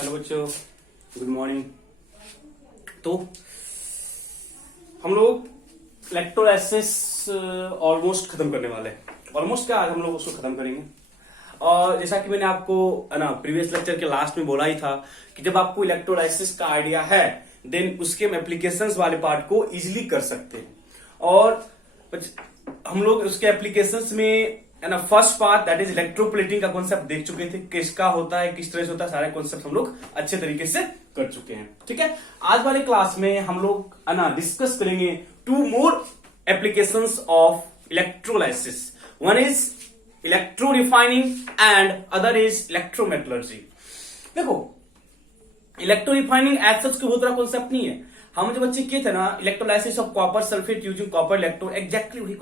Hello बच्चों, good morning. तो हम लोग इलेक्ट्रोलाइसिस ऑलमोस्ट खत्म करने वाले हैं। ऑलमोस्ट क्या, आज हम लोग उसको खत्म करेंगे। और जैसा कि मैंने आपको प्रीवियस लेक्चर के लास्ट में बोला ही था कि जब आपको इलेक्ट्रोलाइसिस का आइडिया है देन उसके हम एप्लीकेशंस वाले पार्ट को इजीली कर सकते हैं। और हम लोग उसके एप्लीकेशंस में first part that is electroplating का कॉन्सेप्ट देख चुके थे, किसका होता है, किस तरह से होता है, सारे कॉन्सेप्ट हम लोग अच्छे तरीके से कर चुके हैं। ठीक है, आज वाले क्लास में हम लोग डिस्कस करेंगे two more applications of electrolysis. One is electro refining and other is electrometallurgy. देखो, इलेक्ट्रो रिफाइनिंग एज सच कोई बहुत बड़ा कॉन्सेप्ट नहीं है। हम जो बच्चे किए थे electrolysis of copper sulphate using copper electrode, exactly वही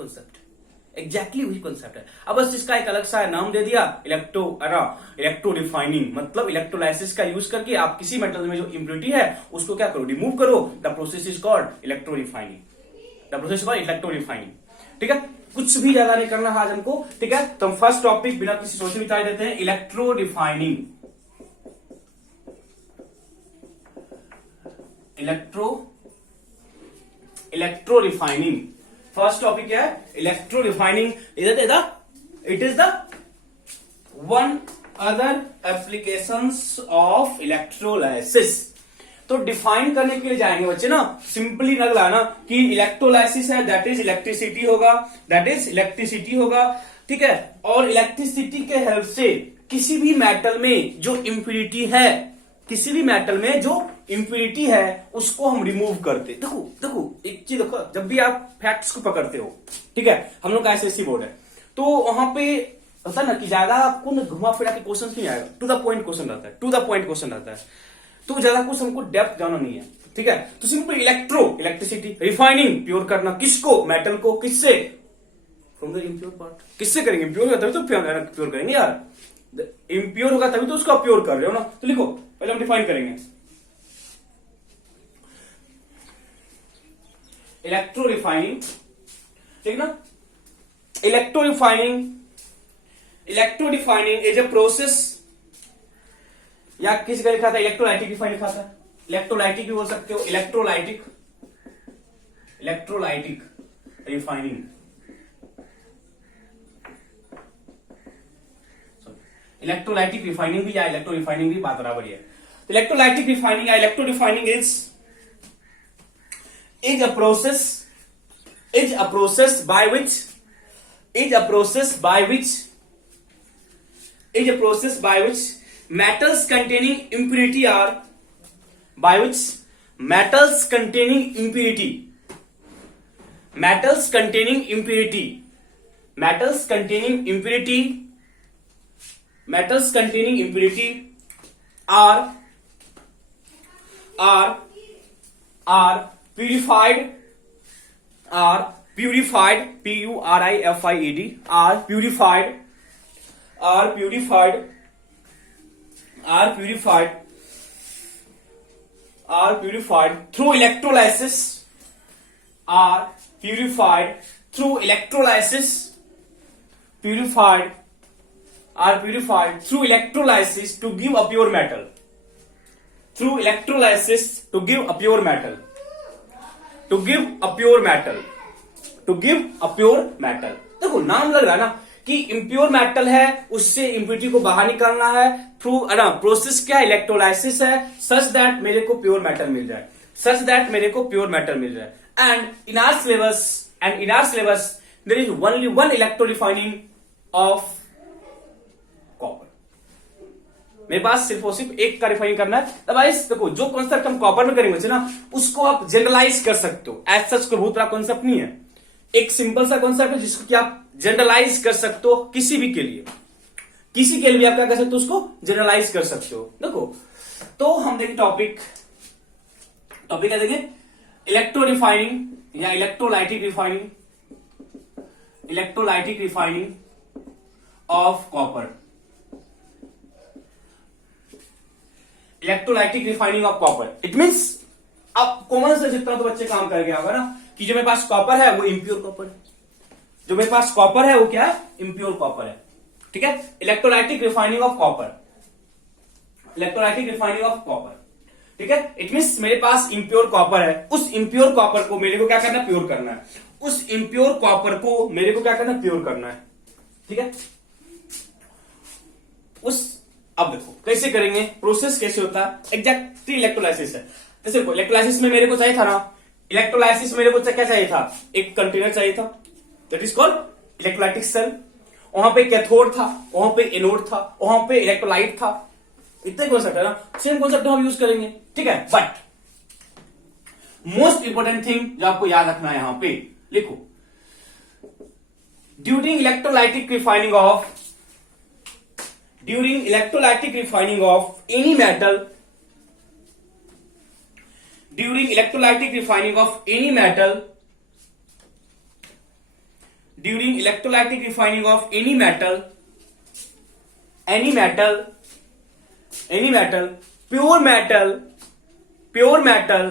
कॉन्सेप्ट है। अब बस इसका एक अलग सा नाम दे दिया, इलेक्ट्रो रिफाइनिंग। मतलब इलेक्ट्रोलाइसिस का यूज करके आप किसी मेटल में जो इंप्योरिटी है उसको क्या करो, रिमूव करो। The process is called electro refining. ठीक है, कुछ भी ज्यादा नहीं करना है आज हमको। ठीक है, तो हम फर्स्ट टॉपिक बिना किसी सोचे बिता देते हैं, electrorefining. Electrorefining first topic है electrorefining. It is the one other applications of electrolysis. तो डिफाइन करने के लिए जाएंगे बच्चे सिंपली लग रहा कि इलेक्ट्रोलाइसिस है दैट इज इलेक्ट्रिसिटी होगा। ठीक है, और इलेक्ट्रिसिटी के हेल्प से किसी भी मेटल में जो इंप्योरिटी है उसको हम रिमूव करते। देखो एक चीज देखो, जब भी आप फैक्ट्स को पकड़ते हो, ठीक है, हम लोग का एसएससी बोर्ड है तो वहां पे होता ना कि ज्यादा आपको घुमा फिरा के क्वेश्चन नहीं आएगा, टू द पॉइंट क्वेश्चन रहता है। तो ज्यादा कुछ हमको डेप्थ जाना नहीं है। ठीक है, तो सिंपल इलेक्ट्रिसिटी, रिफाइनिंग प्योर करना, किसको, मेटल को, किससे, फ्रॉम द इम्प्योर पार्ट। किससे करेंगे, इम्प्योर होगा तभी तो प्योर करेंगे यार, इम्प्योर होगा तभी तो उसको आप प्योर कर रहे हो ना। तो लिखो, पहले हम डिफाइन करेंगे इलेक्ट्रो रिफाइनिंग। ठीक ना, electro refining is a process, या किसी का लिखा था इलेक्ट्रोलाइटिक रिफाइन लिखा था, इलेक्ट्रोलाइटिक भी बोल सकते हो, इलेक्ट्रोलाइटिक रिफाइनिंग। इलेक्ट्रोलाइटिक रिफाइनिंग भी या इलेक्ट्रो रिफाइनिंग भी बात बराबर है। इलेक्ट्रोलाइटिक रिफाइनिंग या electro refining is a process by which metals containing impurity are purified, through electrolysis, to give a pure metal. देखो, नाम लग रहा है कि इम्प्योर मेटल है, उससे इम्प्योरिटी को बाहर निकालना है थ्रू प्रोसेस। क्या, इलेक्ट्रोलाइसिस है, सच दैट मेरे को प्योर मेटल मिल जाए, and in our syllabus there is only one electro refining of copper. मेरे पास सिर्फ और सिर्फ एक का रिफाइनिंग करना है। अदरवाइज देखो, जो कॉन्सेप्ट हम कॉपर में करेंगे उसको आप जनरलाइज कर सकते हो। एज सच कोई बहुत बड़ा कॉन्सेप्ट नहीं है, एक सिंपल सा कॉन्सेप्ट है जिसको कि आप जनरलाइज कर सकते हो किसी के लिए आप क्या कर सकते हो, उसको जनरलाइज कर सकते हो। देखो, तो हम देखें टॉपिक क्या देखेंगे, इलेक्ट्रो रिफाइनिंग या electrolytic refining of copper. Electrolytic refining of copper, it means अब कॉमन से जितना तो बच्चे काम करके आओगे कि जो मेरे पास कॉपर है वो इम्प्योर कॉपर है, जो मेरे पास कॉपर है वो क्या है, इम्प्योर कॉपर है। ठीक है, electrolytic refining of copper. Electrolytic refining of copper. ठीक है, इट मीन्स मेरे पास इम्प्योर कॉपर है, उस इम्प्योर कॉपर को मेरे को क्या करना है, प्योर करना है। उस इम्प्योर कॉपर को मेरे को क्या करना है, प्योर करना है। ठीक है, अब देखो कैसे करेंगे, प्रोसेस कैसे होता है, एग्जैक्टली इलेक्ट्रोलाइसिस है। जैसे इलेक्ट्रोलाइसिस में मेरे को चाहिए था ना, इलेक्ट्रोलाइसिस मेरे को क्या चाहिए था, एक कंटेनर चाहिए था, that is called electrolytic cell. वहां पे कैथोड था, वहां पे एनोड था, वहां पे इलेक्ट्रोलाइट था। इतना ही कॉन्सेप्ट है ना, सेम कॉन्सेप्ट हम यूज करेंगे। ठीक है, बट मोस्ट इंपोर्टेंट थिंग जो आपको याद रखना है, यहां पे लिखो, during electrolytic refining of during electrolytic refining of any metal, during electrolytic refining of any metal, during electrolytic refining of any metal, any metal, any metal, pure metal, pure metal,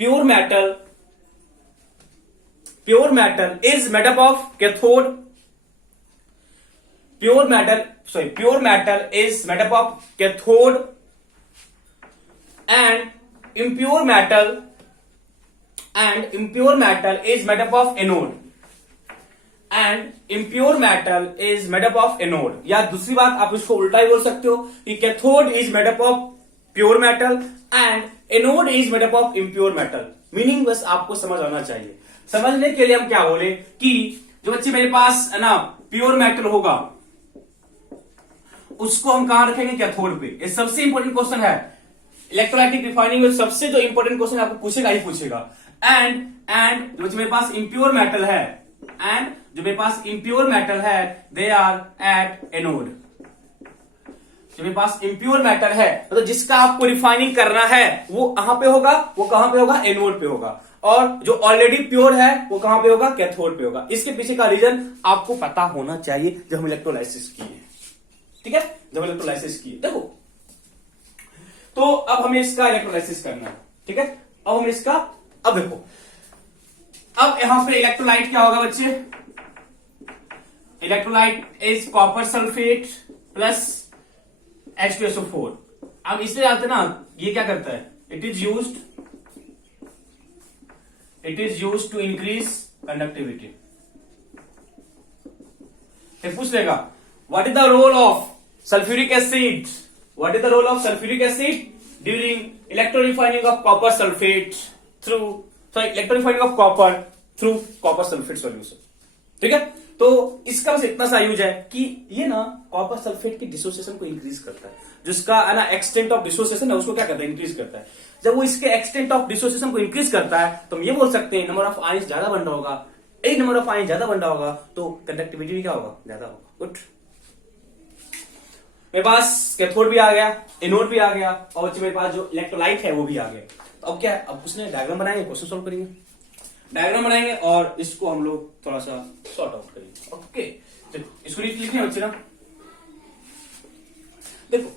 pure metal, pure metal is made up of cathode. Pure metal is made up of cathode, and impure metal is made up of anode, and impure metal is made up of anode। या दूसरी बात आप इसको उल्टा ही बोल सकते हो कि cathode is made up of pure metal and anode is made up of impure metal। Meaning बस आपको समझ आना चाहिए। समझने के लिए हम क्या बोले कि जो बच्चे मेरे पास है ना प्योर मेटल होगा, उसको हम कहां रखेंगे, कैथोड पे। ये सबसे इंपॉर्टेंट क्वेश्चन है इलेक्ट्रोलाइटिक रिफाइनिंग में, सबसे जो इंपॉर्टेंट क्वेश्चन आपको पूछेगा ही पूछेगा। एंड जो मेरे पास इंप्योर मेटल है, एंड जो मेरे पास इंप्योर मेटल है, दे आर एट एनोड। जो मेरे पास इंप्योर मेटल है, मतलब जिसका आपको रिफाइनिंग करना है, वो कहां पे होगा, वो कहां पे होगा, एनोड पे होगा। और जो ऑलरेडी प्योर है वो कहां पे होगा, कैथोड पे होगा। इसके पीछे का रीजन आपको पता होना चाहिए जब हम इलेक्ट्रोलाइसिस किए। ठीक है, जब इलेक्ट्रोलाइसिस की, देखो तो अब हमें इसका इलेक्ट्रोलाइसिस करना है। ठीक है, अब हम इसका, अब देखो, अब यहां पे इलेक्ट्रोलाइट क्या होगा बच्चे, electrolyte is copper sulphate plus H2SO4। अब इससे आते ना, ये क्या करता है, it is used to increase conductivity. फिर पूछ लेगा what is the role of sulfuric acid, what is the role of sulfuric acid during electrorefining of copper sulfate through electrorefining of copper through copper sulfate solution। ठीक है, तो इसका बस इतना सा यूज है कि ये ना कॉपर सल्फेट की डिसोसिएशन को इंक्रीज करता है। जिसका है ना एक्सटेंट ऑफ डिसोसिएशन है, उसको क्या करता है, इंक्रीज करता है। जब वो इसके एक्सटेंट ऑफ डिसोसिएशन को इंक्रीज करता है तो हम ये बोल सकते हैं नंबर ऑफ आयंस ज्यादा बन रहा होगा। एक नंबर ऑफ आयंस ज्यादा बन रहा होगा तो कंडक्टिविटी भी क्या होगा, ज्यादा होगा। गुड, मेरे पास कैथोड भी आ गया, एनोड भी आ गया, और मेरे पास जो इलेक्ट्रोलाइट है वो भी आ गया। तो अब क्या है, अब उसने डायग्राम बनाएंगे, क्वेश्चन सॉल्व करेंगे, डायग्राम बनाएंगे और इसको हम लोग थोड़ा सा सॉर्ट आउट करेंगे। ओके, चलो इसको लिखने बच्चे ना, देखो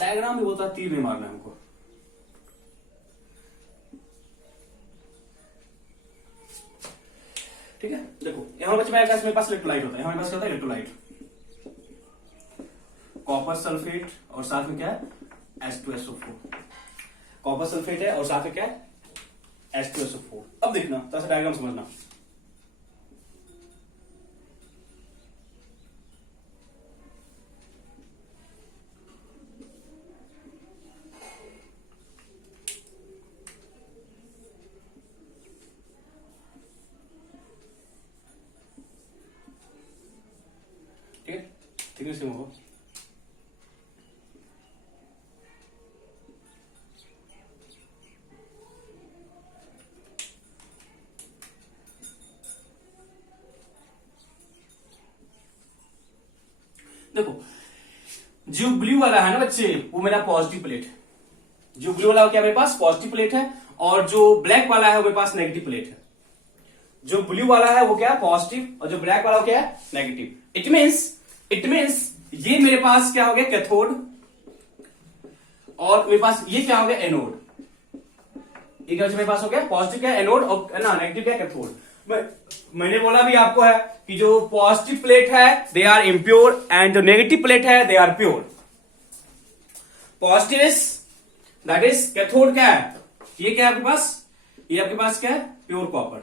डायग्राम भी होता है, तीर नहीं मारना है हमको। ठीक है, देखो यहां बच्चे मेरे पास इलेक्ट्रोलाइट होता है, यहां मेरे पास क्या होता है, इलेक्ट्रोलाइट, कॉपर सल्फेट और साथ में क्या है, H2SO4। कॉपर सल्फेट है और साथ में क्या है, H2SO4। अब देखना, थोड़ा सा डायग्राम समझना। ठीक है, ठीक है, सिम हो। देखो जो ब्लू वाला है ना बच्चे, वो मेरा पॉजिटिव प्लेट है। जो ब्लू वाला क्या मेरे पास पॉजिटिव प्लेट है, और जो ब्लैक वाला है वो मेरे पास नेगेटिव प्लेट है। जो ब्लू वाला है वो क्या है, पॉजिटिव, और जो ब्लैक वाला वो क्या है, नेगेटिव। इट मीन्स ये मेरे पास क्या हो गया, कैथोड, और मेरे पास ये क्या हो गया, एनोड। ये क्या मेरे पास हो गया, पॉजिटिव क्या है, एनोड, और ना नेगेटिव क्या, कैथोड। मैंने बोला भी आपको है कि जो पॉजिटिव प्लेट है दे आर इम्प्योर एंड जो नेगेटिव प्लेट है they are pure. Positive is that is cathode क्या है, ये क्या है आपके पास, ये आपके पास क्या है, प्योर कॉपर,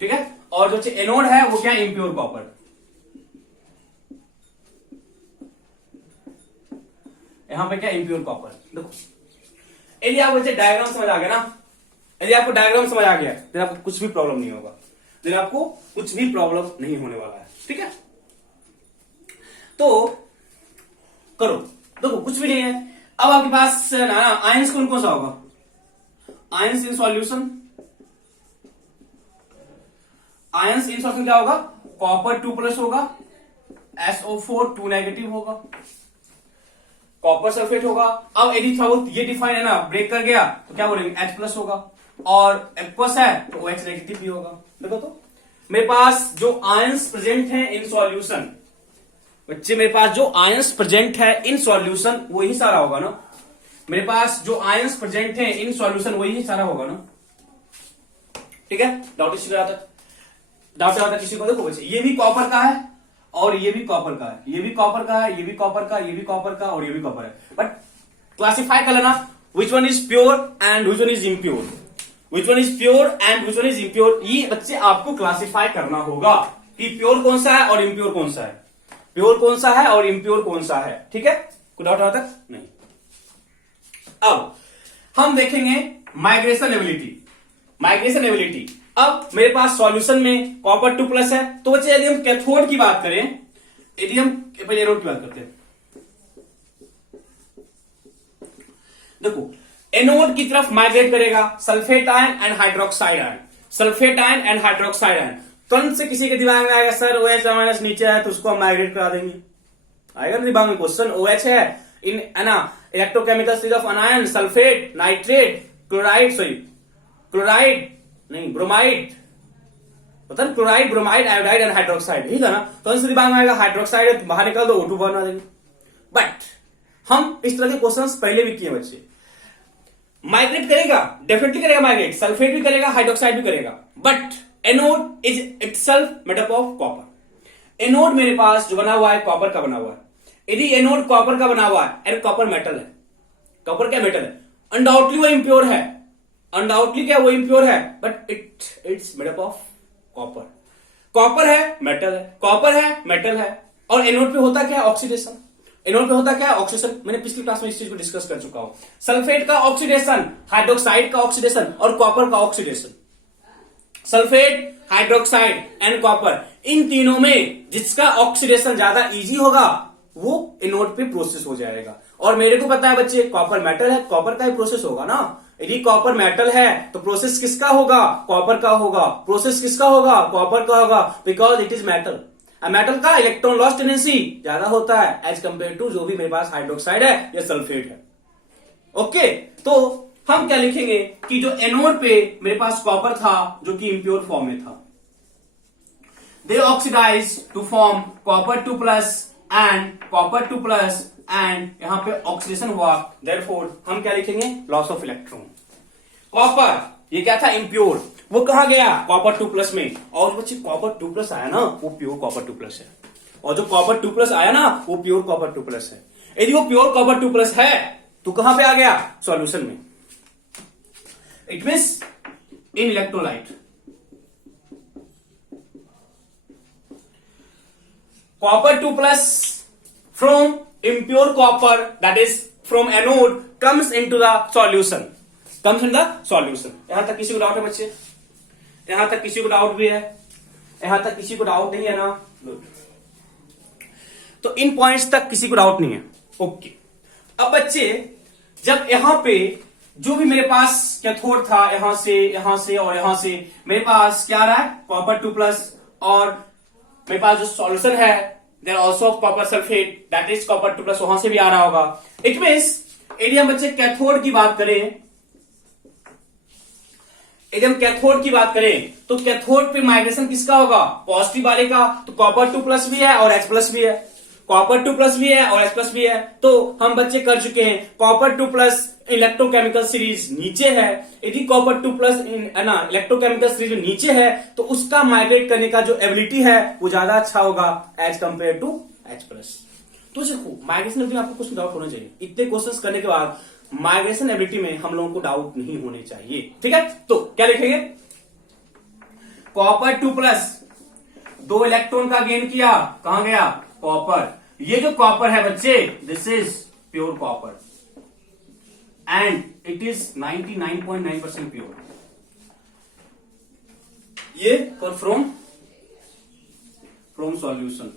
ठीक है। और जो एनोड है वो क्या है, इम्प्योर कॉपर। यहां पे क्या, इम्प्योर कॉपर। देखो यदि आपको डायग्राम समझ आ गया ना, यदि आपको डायग्राम समझ आ गया तो आपको कुछ भी प्रॉब्लम नहीं होगा, तो आपको कुछ भी प्रॉब्लम नहीं होने वाला है, ठीक है। तो करो, देखो कुछ भी नहीं है। अब आपके पास ना आयंस कौन कौन सा होगा, ions in solution, ions in solution क्या होगा, कॉपर 2+ होगा, SO4 2 नेगेटिव होगा, कॉपर सल्फेट होगा। अब यदि थोड़ा बहुत ये डिफाइन है ना, ब्रेक कर गया तो क्या बोलेंगे, H+ होगा, और एक्वस है तो OH नेगेटिव भी होगा। देखो तो मेरे पास जो आयंस प्रेजेंट है इन सॉल्यूशन, बच्चे मेरे पास जो आयंस प्रेजेंट है इन सॉल्यूशन वही सारा होगा ना, मेरे पास जो आयंस प्रेजेंट है इन सॉल्यूशन वही सारा होगा ना, ठीक है। डाउट इसी तरह तक, डाउट आता किसी को, देखो बच्चे ये भी कॉपर का है और ये भी कॉपर का है, ये भी कॉपर का है, ये भी कॉपर का, ये भी कॉपर का और ये भी कॉपर है, बट क्लासिफाई कर लेना which one is pure and which one is impure, which one is pure and which one is impure. ये बच्चे आपको क्लासिफाई करना होगा कि प्योर कौन सा है और इम्प्योर कौन सा है, प्योर कौन सा है और इम्प्योर कौन सा है, ठीक है। कोई डाउट आता तक नहीं। अब हम देखेंगे माइग्रेशन एबिलिटी, माइग्रेशन एबिलिटी। अब मेरे पास सॉल्यूशन में कॉपर 2+ है, तो बच्चे यदि हम कैथोड की बात करें, यदि हम पहले एनोड की बात करते हैं, देखो एनोड की तरफ माइग्रेट करेगा sulphate ion and hydroxide ion, sulphate ion and hydroxide ion. तुरंत से किसी के दिमाग में आएगा सर OH- नीचे है तो उसको हम माइग्रेट करा देंगे, आएगा ना दिमाग में क्वेश्चन। OH है इन ना electrochemical stage of अनायन, sulphate, nitrate, chloride, sorry chloride नहीं ब्रोमाइड, पता नहीं chloride, bromide, iodide and hydroxide, यही था ना। तो अंत दिमाग में आएगा हाइड्रोक्साइड है, बाहर निकाल दो O2 बना देंगे। बट हम इस तरह के क्वेश्चंस पहले भी किए बच्चे। माइग्रेट करेगा, डेफिनेटली करेगा माइग्रेट, सल्फेट भी करेगा, हाइड्रोक्साइड भी करेगा, but anode is itself made up of copper. Anode मेरे पास जो बना हुआ है कॉपर का बना हुआ है। यदि एनोड कॉपर का बना हुआ है एंड कॉपर मेटल है, कॉपर क्या मेटल है, अनडाउटली वो इंप्योर है, अनडाउटली क्या वो इंप्योर है, but it's made up of copper. Copper है मेटल है, कॉपर है मेटल है, और एनोड पे होता क्या है, ऑक्सीडेशन। एनोड पे होता क्या है, ऑक्सीडेशन। मैंने पिछली क्लास में इस चीज को डिस्कस कर चुका हूं। सल्फेट का ऑक्सीडेशन, हाइड्रोक्साइड का ऑक्सीडेशन और कॉपर का oxidation. Sulphate, hydroxide and copper, इन तीनों में जिसका ऑक्सीडेशन ज्यादा इजी होगा वो एनोड पे प्रोसेस हो जाएगा। और मेरे को पता है बच्चे कॉपर मेटल है, कॉपर का ही प्रोसेस होगा ना। यदि कॉपर मेटल है तो प्रोसेस किसका होगा, कॉपर का होगा। प्रोसेस किसका होगा, कॉपर का होगा, because it is metal. Metal का इलेक्ट्रॉन लॉस टेंडेंसी ज्यादा होता है एज कंपेयर टू जो भी मेरे पास हाइड्रोक्साइड है या सल्फेट है। ओके, तो हम क्या लिखेंगे कि जो एनोड पे मेरे पास कॉपर था जो कि इंप्योर फॉर्म में था, they oxidize to form copper 2+ and copper 2+ and यहां पे ऑक्सीडेशन हुआ, देयरफॉर हम क्या लिखेंगे, लॉस ऑफ इलेक्ट्रॉन। कॉपर ये क्या था, इंप्योर, वो कहां गया, कॉपर 2+ में। और बच्चे कॉपर 2+ आया ना वो प्योर कॉपर 2+ है, और जो कॉपर 2+ आया ना वो प्योर कॉपर 2+ है। यदि वो प्योर कॉपर 2+ है तो कहां पे आ गया, सॉल्यूशन में। It means in electrolyte. Copper 2+ from impure copper, that is from anode, comes into the solution, comes in the solution। यहां तक किसी को डाउट है बच्चे, यहां तक किसी को डाउट भी है, यहां तक किसी को डाउट नहीं है ना, तो इन पॉइंट्स तक किसी को डाउट नहीं है। ओके, अब बच्चे जब यहां पे जो भी मेरे पास कैथोड था, यहां से और यहां से मेरे पास क्या आ रहा है, कॉपर 2+, और मेरे पास जो सॉल्यूशन है there also of copper sulphate, that is copper 2+, वहां से भी आ रहा होगा। इट मींस यदि हम बच्चे कैथोड की बात करें, यदि हम कैथोड की बात करें तो कैथोड पे माइग्रेशन किसका होगा, पॉजिटिव वाले का। तो कॉपर 2+ भी है और H+ भी है, कॉपर 2+ भी है और H+ भी है। तो हम बच्चे कर चुके हैं कॉपर 2+ इलेक्ट्रोकेमिकल सीरीज नीचे है, यदि कॉपर 2 प्लस ना इलेक्ट्रोकेमिकल सीरीज में नीचे है तो उसका माइग्रेट करने का जो एबिलिटी है वो ज्यादा अच्छा होगा as compare to H plus. तो देखो माइग्रेशन एबिलिटी में आपको कुछ डाउट होना चाहिए। इतने क्वेश्चंस करने के बाद माइग्रेशन एबिलिटी में हम लोगों को डाउट नहीं होने चाहिए, ठीक है। तो क्या लिखेंगे, कॉपर 2 प्लस 2 इलेक्ट्रॉन का गेन किया, कहां गया, कॉपर। ये जो कॉपर है बच्चे, this is pure copper and it is 99.9% pure. ये फ्रॉम सॉल्यूशन,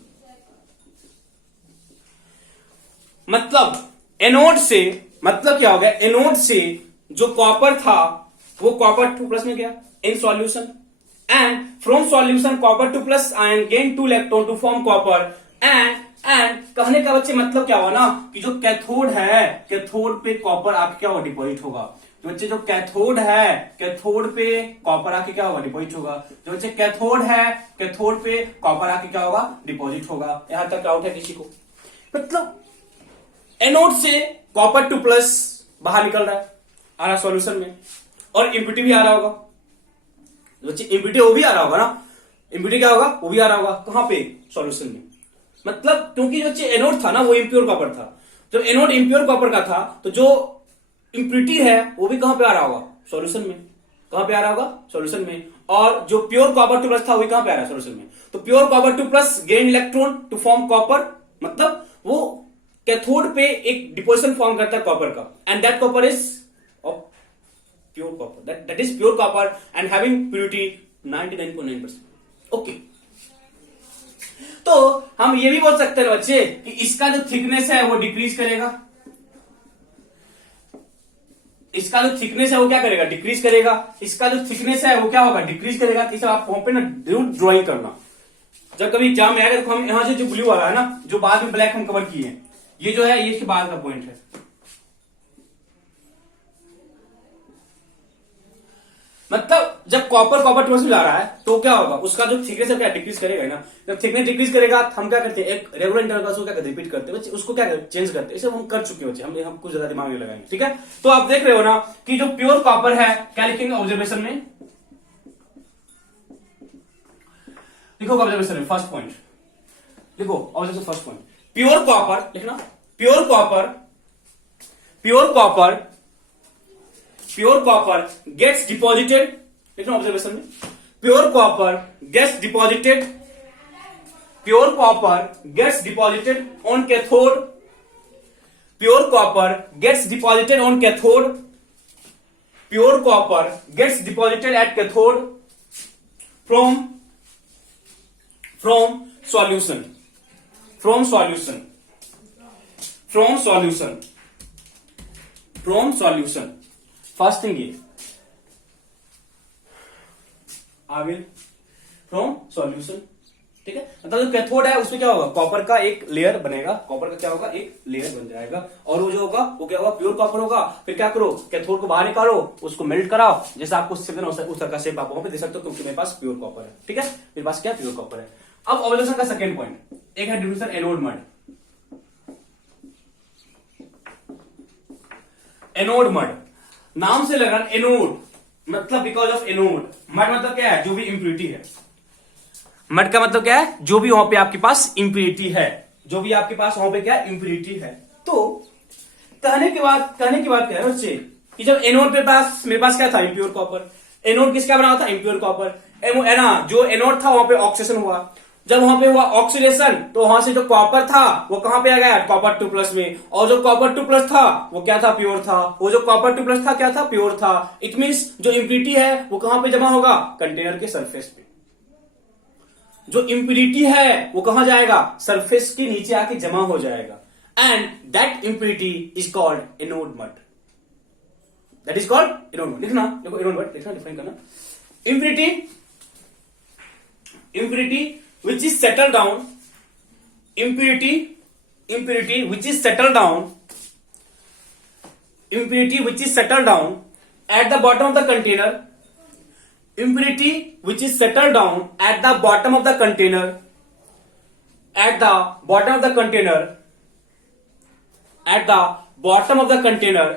मतलब एनोड से, मतलब क्या हो गया, एनोड से जो कॉपर था वो कॉपर 2 प्लस में गया in solution and from solution copper 2 plus ion gain 2 electron to form copper and कहने का बच्चे मतलब क्या हुआ ना कि जो कैथोड है, कैथोड पे कॉपर आके क्या होगा, डिपॉजिट होगा। जो बच्चे जो कैथोड है, कैथोड पे कॉपर आके क्या होगा, डिपॉजिट होगा। जो बच्चे कैथोड है, कैथोड पे कॉपर आके क्या होगा, डिपॉजिट होगा। यहां तक डाउट है किसी को? मतलब एनोड से कॉपर 2 प्लस बाहर निकल रहा है, आ रहा सॉल्यूशन में, और इम्प्यूरिटी भी आ रहा होगा। बच्चे इम्प्यूरिटी वो भी आ रहा होगा ना, इम्प्यूरिटी क्या होगा, वो भी आ रहा होगा कहां पे, सॉल्यूशन में। मतलब क्योंकि जो एनोड था ना वो इम्प्योर कॉपर था, जब एनोड इम्प्योर कॉपर का था तो जो इम्प्यूरिटी है वो भी कहां पे आ रहा होगा, सॉल्यूशन में। कहां पे आ रहा होगा, सॉल्यूशन में। और जो प्योर कॉपर 2 प्लस था वही कहां पे आ रहा है, सॉल्यूशन में। तो pure copper 2 plus gain electron to form copper, मतलब वो कैथोड पे एक डिपोजिशन फॉर्म करता है कॉपर का, and that copper is of pure copper, that is pure copper and having purity 99.9%। Okay, तो हम ये भी बोल सकते हैं बच्चे कि इसका जो थिकनेस है वो डिक्रीज करेगा, इसका जो थिकनेस है वो क्या करेगा, डिक्रीज करेगा। इसका जो थिकनेस है वो क्या होगा, डिक्रीज करेगा। इसे आप वहां पे ना ड्रॉइंग करना, जब कभी एग्जाम में आएगा तो हम यहां से जो ब्लू वाला है ना, जो बाद में ब्लैक हम कवर किए हैं, ये जो है ये इसके बाद का पॉइंट है। मतलब जब कॉपर 2 प्लस में जा रहा है तो क्या होगा, उसका जो थिकनेस है क्या डिक्रीज करेगा ना। जब थिकनेस डिक्रीज करेगा हम क्या करते हैं, एक रेगुलर इंटरवल को क्या करते हैं, रिपीट करते हैं बच्चे, उसको क्या चेंज करते हैं। इसे हम कर चुके बच्चे, हम कुछ ज्यादा दिमाग नहीं लगाएंगे, ठीक है। तो आप देख रहे हो ना कि जो प्योर कॉपर है, क्या लिखेंगे ऑब्जर्वेशन में, लिखो ऑब्जर्वेशन में फर्स्ट पॉइंट, लिखो observation first point, pure copper लिखना, pure copper, pure copper, pure copper gets deposited, लिखना ऑब्जर्वेशन में, pure copper gets deposited, pure copper gets deposited on cathode, pure copper gets deposited on cathode, pure copper gets deposited at cathode from solution, from solution, from solution, from solution. First thing ये आगे from solution, ठीक है। मतलब जो cathode है उसमें क्या होगा, कॉपर का एक लेयर बनेगा, कॉपर का क्या होगा, एक लेयर बन जाएगा, और वो जो होगा वो क्या होगा, प्योर कॉपर होगा। फिर क्या करो, कैथोड को बाहर निकालो, उसको मेल्ट कराओ, जैसा आपको शेप देना उस तरह का शेप आप वहां पे दे सकते हो, क्योंकि मेरे पास प्योर कॉपर है, ठीक है, मेरे पास क्या प्योर कॉपर है। अब ऑब्जर्वेशन का सेकेंड पॉइंट, एक है diffusion anode mud, anode mud नाम से लगा एनोड, मतलब बिकॉज ऑफ एनोड। मड मतलब क्या है, जो भी इंप्यूरिटी है। मड का मतलब क्या है, जो भी वहां पे आपके पास इंप्यूरिटी है, जो भी आपके पास वहां पे क्या इंप्यूरिटी है। तो कहने के बाद क्या है बच्चे कि जब एनोड पे पास मेरे पास क्या था, इंप्योर कॉपर। एनोड किसका बना था, इंप्योर कॉपर। जो एनोड था वहां पे ऑक्सीडेशन हुआ, जब वहां पे हुआ ऑक्सीडेशन तो वहां से जो कॉपर था वो कहां पे आ गया, कॉपर 2 प्लस में, और जो कॉपर 2 प्लस था वो क्या था, प्योर था। वो जो कॉपर 2 प्लस था क्या था, प्योर था। इट मींस जो इंप्यूरिटी है वो कहां पे जमा होगा, कंटेनर के सरफेस पे। जो इंप्यूरिटी है वो कहां जाएगा, सरफेस के नीचे आके जमा हो जाएगा, and that impurity is called anode mud, that is called anode mud. लिखना, देखो एनोड मड लिखना, डिफाइन करना, impurity which is settled down, impurity which is settled down, impurity which is settled down at the bottom of the container, impurity which is settled down at the bottom of the container, at the bottom of the container, at the bottom of the container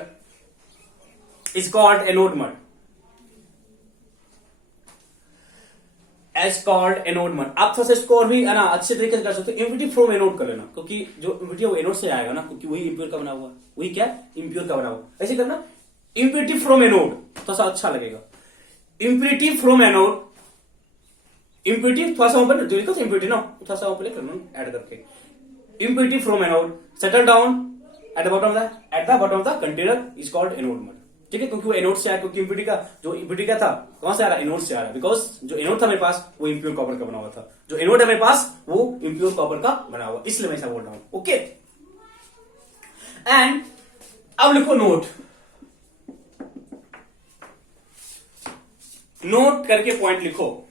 is called anode mud, as called anode mud. आप थोड़ा सा इसको और भी है ना अच्छे तरीके से कर सकते हो, इम्प्योरिटी फ्रॉम एनोड कर लेना, क्योंकि जो इम्प्योरिटी वो एनोड से आएगा ना, क्योंकि वही इम्प्योर का बना हुआ है, वही क्या इम्प्योर का बना हुआ। ऐसे करना इम्प्योरिटी फ्रॉम एनोड, थोड़ा सा अच्छा लगेगा। इम्प्योरिटी फ्रॉम एनोड, इम्प्योरिटी थोड़ा सा ऊपर जो लिखा था इम्प्योरिटी ना, थोड़ा सा ऊपर करना ऐड करके, impurity from anode settle down at the bottom of the container is called anode mud. ठीक है, क्योंकि वो एनोड से आया, क्योंकि इम्प्योरिटी का जो इम्प्योरिटी का था कहां से आ रहा है, एनोड से आ रहा है, बिकॉज जो एनोड था मेरे पास वो इम्प्योर कॉपर का बना हुआ था, जो एनोड है मेरे पास वो इम्प्योर कॉपर का बना हुआ, इसलिए मैं ऐसा बोल रहा हूं। ओके, एंड अब लिखो नोट, नोट करके पॉइंट लिखो।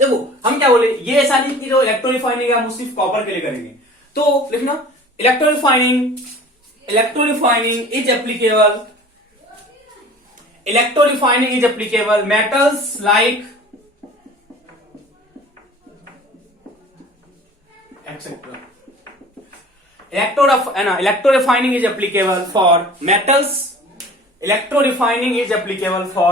देखो हम क्या बोले, ये ऐसा नहीं कि जो इलेक्ट्रोरिफाइनिंग है हम सिर्फ कॉपर के लिए करेंगे, तो लिखना इलेक्ट्रोरिफाइनिंग is applicable, electrorefiner is applicable metals like etc. Electrorefining is applicable for metals, electrorefining is applicable for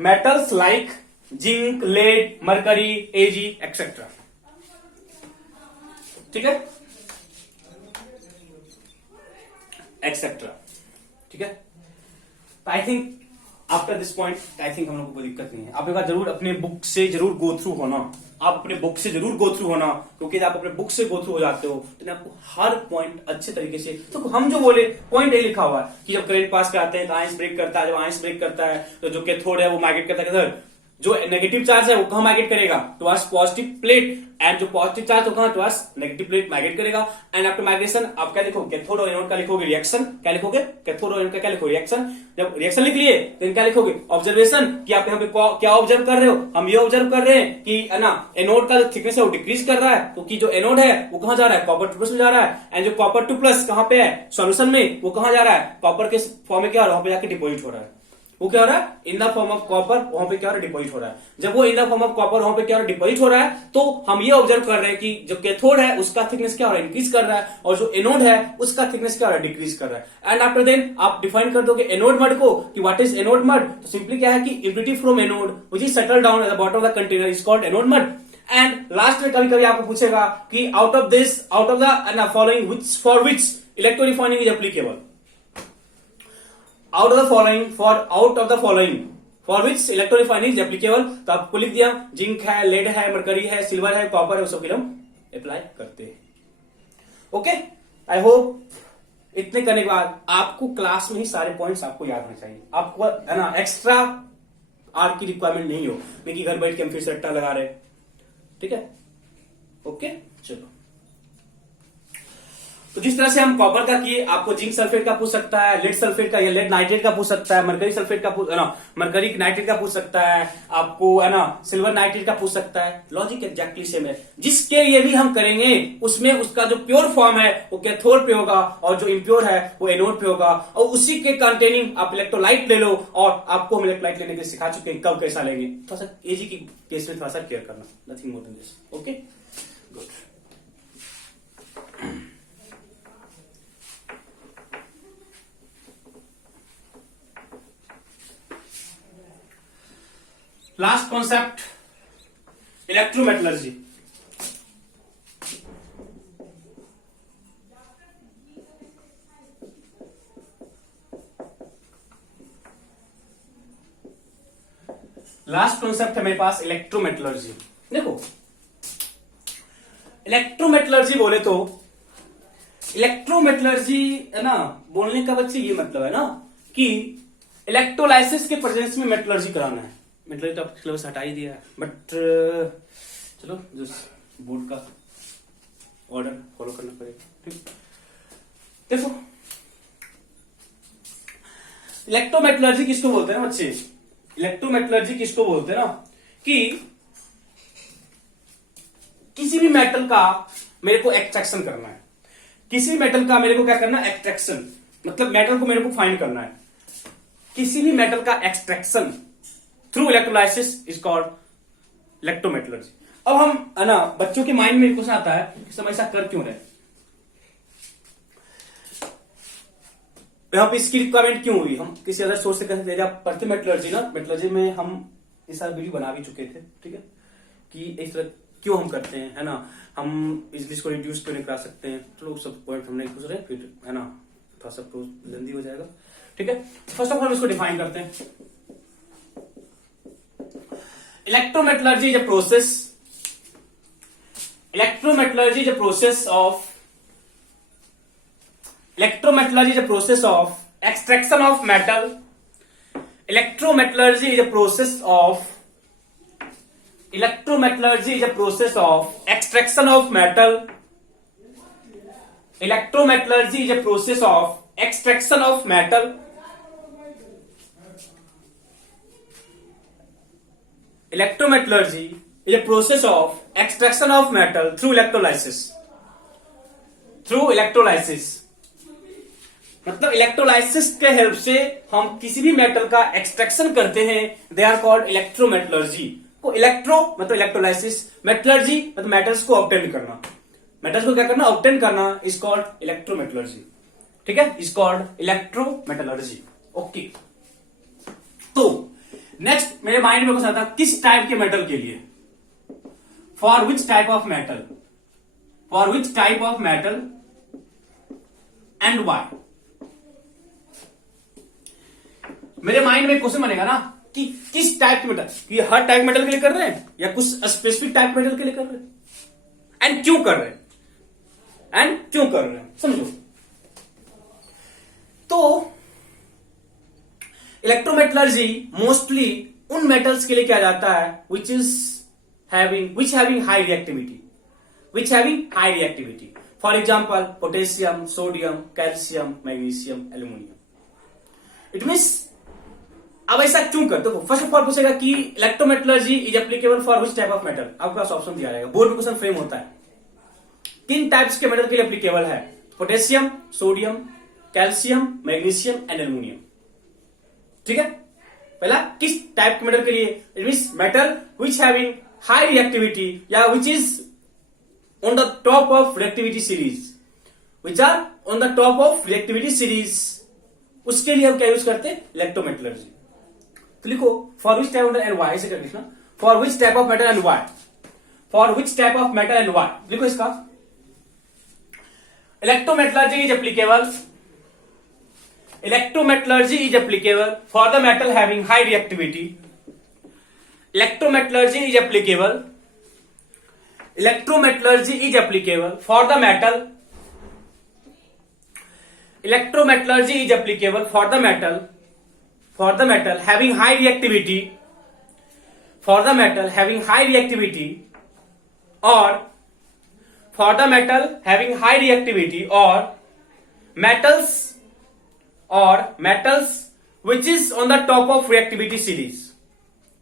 metals like zinc, lead, mercury, Ag etc. ठीक है, एक्सेट्रा। ठीक है, I think after this point I think हम लोग को कोई दिक्कत नहीं है। आप एक बार जरूर अपने बुक से जरूर गो थ्रू होना, आप अपने बुक से जरूर गो थ्रू होना, क्योंकि आप अपने बुक से गो थ्रू हो जाते हो तो आपको हर पॉइंट अच्छे तरीके से, तो हम जो बोले पॉइंट यही लिखा हुआ है कि जब करंट पास कराते हैं तो आयंस ब्रेक करता है, जब आयंस ब्रेक करता है तो जो कैथोड है वो माइग्रेट करता है किधर, जो नेगेटिव चार्ज है वो कहां माइग्रेट करेगा, टुवर्ड्स पॉजिटिव प्लेट, एंड जो पॉजिटिव चार्ज हो कहां, टुवर्ड्स नेगेटिव प्लेट माइग्रेट करेगा। एंड आफ्टर माइग्रेशन आप क्या लिखोगे, कैथोड और एनोड का लिखोगे रिएक्शन, क्या लिखोगे, कैथोड और एनोड का क्या लिखोगे रिएक्शन। जब रिएक्शन लिख लिए तो क्या लिखोगे, ऑब्जर्वेशन, कि आप यहाँ पे क्या ऑब्जर्व कर रहे हो, हम ये ऑब्जर्व कर रहे हैं कि है ना एनोड का जो थिकनेस है वो डिक्रीज कर रहा है, क्योंकि जो एनोड है वो कहां जा रहा है, कॉपर 2 प्लस में जा रहा है, एंड जो कॉपर 2 प्लस कहां पे है सॉल्यूशन में, वो कहां जा रहा है, कॉपर के फॉर्म में क्या हो रहा है, वहां पे जाके डिपोजिट हो रहा है, वो क्या हो रहा है इन द फॉर्म ऑफ कॉपर, वहां पे क्या हो रहा है डिपोजिट हो रहा है। जब वो इन द फॉर्म ऑफ कॉपर वहां पे क्या हो रहा है डिपोजिट हो रहा है, तो हम ये ऑब्जर्व कर रहे हैं कि जो कैथोड है उसका थिकनेस क्या हो रहा है इंक्रीज कर रहा है, और जो एनोड है उसका थिकनेस क्या हो रहा है डिक्रीज कर रहा है। एंड आफ्टर देन आप डिफाइन कर दोगे एनोड मड को कि व्हाट इज एनोड मड, तो सिंपली क्या है कि impurity from anode which is settle down at the bottom of the container is called anode mud. And last में कभी कभी आपको पूछेगा कि out of the following for which electrorefining is applicable, out of the following for which electrorefining is applicable, तो आपको लिख दिया जिंक है, लेड है, मरकरी है, सिल्वर है, कॉपर है, वो सब हम अप्लाई करते हैं। ओके, आई होप इतने करने के बाद आपको क्लास में ही सारे पॉइंट्स आपको याद होने चाहिए, आपको है ना एक्स्ट्रा आर की रिक्वायरमेंट नहीं हो कि घर बैठ के हम फिर से रट्टा लगा रहे। ठीक है, ओके चलो। तो जिस तरह से हम कॉपर का किए, आपको जिंक सल्फेट का पूछ सकता है, लेड सल्फेट का या लेड नाइट्रेट का पूछ सकता है, मरकरी सल्फेट का है ना मरकरी नाइट्रेट का पूछ सकता है, आपको है ना सिल्वर नाइट्रेट का पूछ सकता है। लॉजिक एग्जैक्टली सेम है, जिसके लिए भी हम करेंगे उसमें उसका जो प्योर फॉर्म है वो कैथोड पे होगा और जो इम्प्योर है वो एनोड पे होगा, और उसी के कंटेनिंग आप इलेक्ट्रोलाइट ले लो, और आपको हम इलेक्ट्रोलाइट लेने के सिखा चुके हैं कब कैसा लेंगे, थोड़ा सा एजी की केस में थोड़ा सा केयर करना, nothing more than this. Okay good. Last concept electrometallurgy. Last concept है मेरे पास इलेक्ट्रोमेटलर्जी। देखो इलेक्ट्रोमेटलर्जी बोले तो इलेक्ट्रोमेटलर्जी है ना, बोलने का बच्चे ये मतलब है ना कि इलेक्ट्रोलाइसिस के प्रेजेंस में मेटलर्जी कराना है। मेटलर्जी तो सिलेबस हटा ही दिया है, बट चलो जो बोर्ड का ऑर्डर फॉलो करना पड़ेगा। ठीक, देखो इलेक्ट्रोमेटलर्जी किसको बोलते हैं ना बच्चे, इलेक्ट्रोमेटलर्जी किसको बोलते हैं ना कि किसी भी मेटल का मेरे को एक्सट्रैक्शन करना है, किसी मेटल का मेरे को क्या करना है एक्सट्रैक्शन, मतलब मेटल को मेरे को फाइंड करना है, किसी भी मेटल का extraction through electrolysis is called electrometallurgy. अब हम है ना बच्चों के माइंड में क्वेश्चन आता है कि सब ऐसा कर क्यों रहे। यहाँ पे इसकी रिक्वायरमेंट क्यों हुई, हम किसी अदर सोर्स से कर सकते हैं। पढ़ते मेटलर्जी ना, मेटलर्जी में हम इस साल वीडियो बना भी चुके थे, ठीक है, कि इस तरह क्यों हम करते हैं, है ना, हम इस को रिड्यूस क्यों नहीं करा सकते हैं, चलो सब पॉइंट हम नहीं पूछ रहे, फिर है ना थोड़ा सा जल्दी हो जाएगा, ठीक है। फर्स्ट ऑफ ऑल हम इसको डिफाइन करते हैं। Electrometallurgy is a process, electrometallurgy is a process of, electrometallurgy is a process of extraction of metal, electrometallurgy is a process of, electrometallurgy is a process of extraction of metal, electrometallurgy is a process of extraction of metal, electrometallurgy is a process of extraction of metal through electrolysis, through electrolysis, मतलब electrolysis के help से हम किसी भी metal का extraction करते हैं, they are called electrometallurgy. को इलेक्ट्रो मतलब इलेक्ट्रोलाइसिस, मेटलर्जी मतलब मेटल्स को ऑब्टेन करना, मेटल्स को क्या करना, ऑब्टेन करना, इज कॉल्ड इलेक्ट्रोमेटलर्जी, ठीक है, इज कॉल्ड इलेक्ट्रोमेटलर्जी। ओके, तो नेक्स्ट मेरे माइंड में कुछ आता है, किस टाइप के मेटल के लिए, for which type of metal, for which type of metal and why. मेरे माइंड में क्वेश्चन बनेगा ना कि किस टाइप के मेटल, कि हर टाइप मेटल के लिए कर रहे हैं या कुछ स्पेसिफिक टाइप मेटल के लिए कर रहे हैं, एंड क्यों कर रहे हैं, एंड क्यों कर रहे हैं, समझो। तो इलेक्ट्रोमेटलर्जी मोस्टली उन मेटल्स के लिए किया जाता है विच having high reactivity, which having high reactivity, for example potassium, sodium, calcium, magnesium, aluminium. It means अब ऐसा क्यों करते हो, फर्स्ट ऑफ ऑल पूछेगा कि electrometallurgy is applicable for which type of metal, आपके पास ऑप्शन दिया जाएगा, बोर्ड में क्वेश्चन फ्रेम होता है, तीन टाइप्स के मेटल के लिए एप्लीकेबल है, potassium, sodium, calcium, magnesium and aluminium, ठीक है। पहला किस टाइप के मेटल के लिए, it means metal which having high reactivity या which is on the top of reactivity series, which are on the top of reactivity series, उसके लिए हम क्या यूज करते हैं, इलेक्ट्रोमेटलर्जी। तो लिखो for which type of metal and why, ऐसे कर लिखना, for which type of metal and why, for which type of metal and why, लिखो इसका। Electrometallurgy is applicable, electrometallurgy is applicable for the metal having high reactivity, electrometallurgy is applicable, electrometallurgy is applicable for the metal, electrometallurgy is applicable for the metal having high reactivity, for the metal having high reactivity, or for the metal having high reactivity, or metals which is on the top of reactivity series,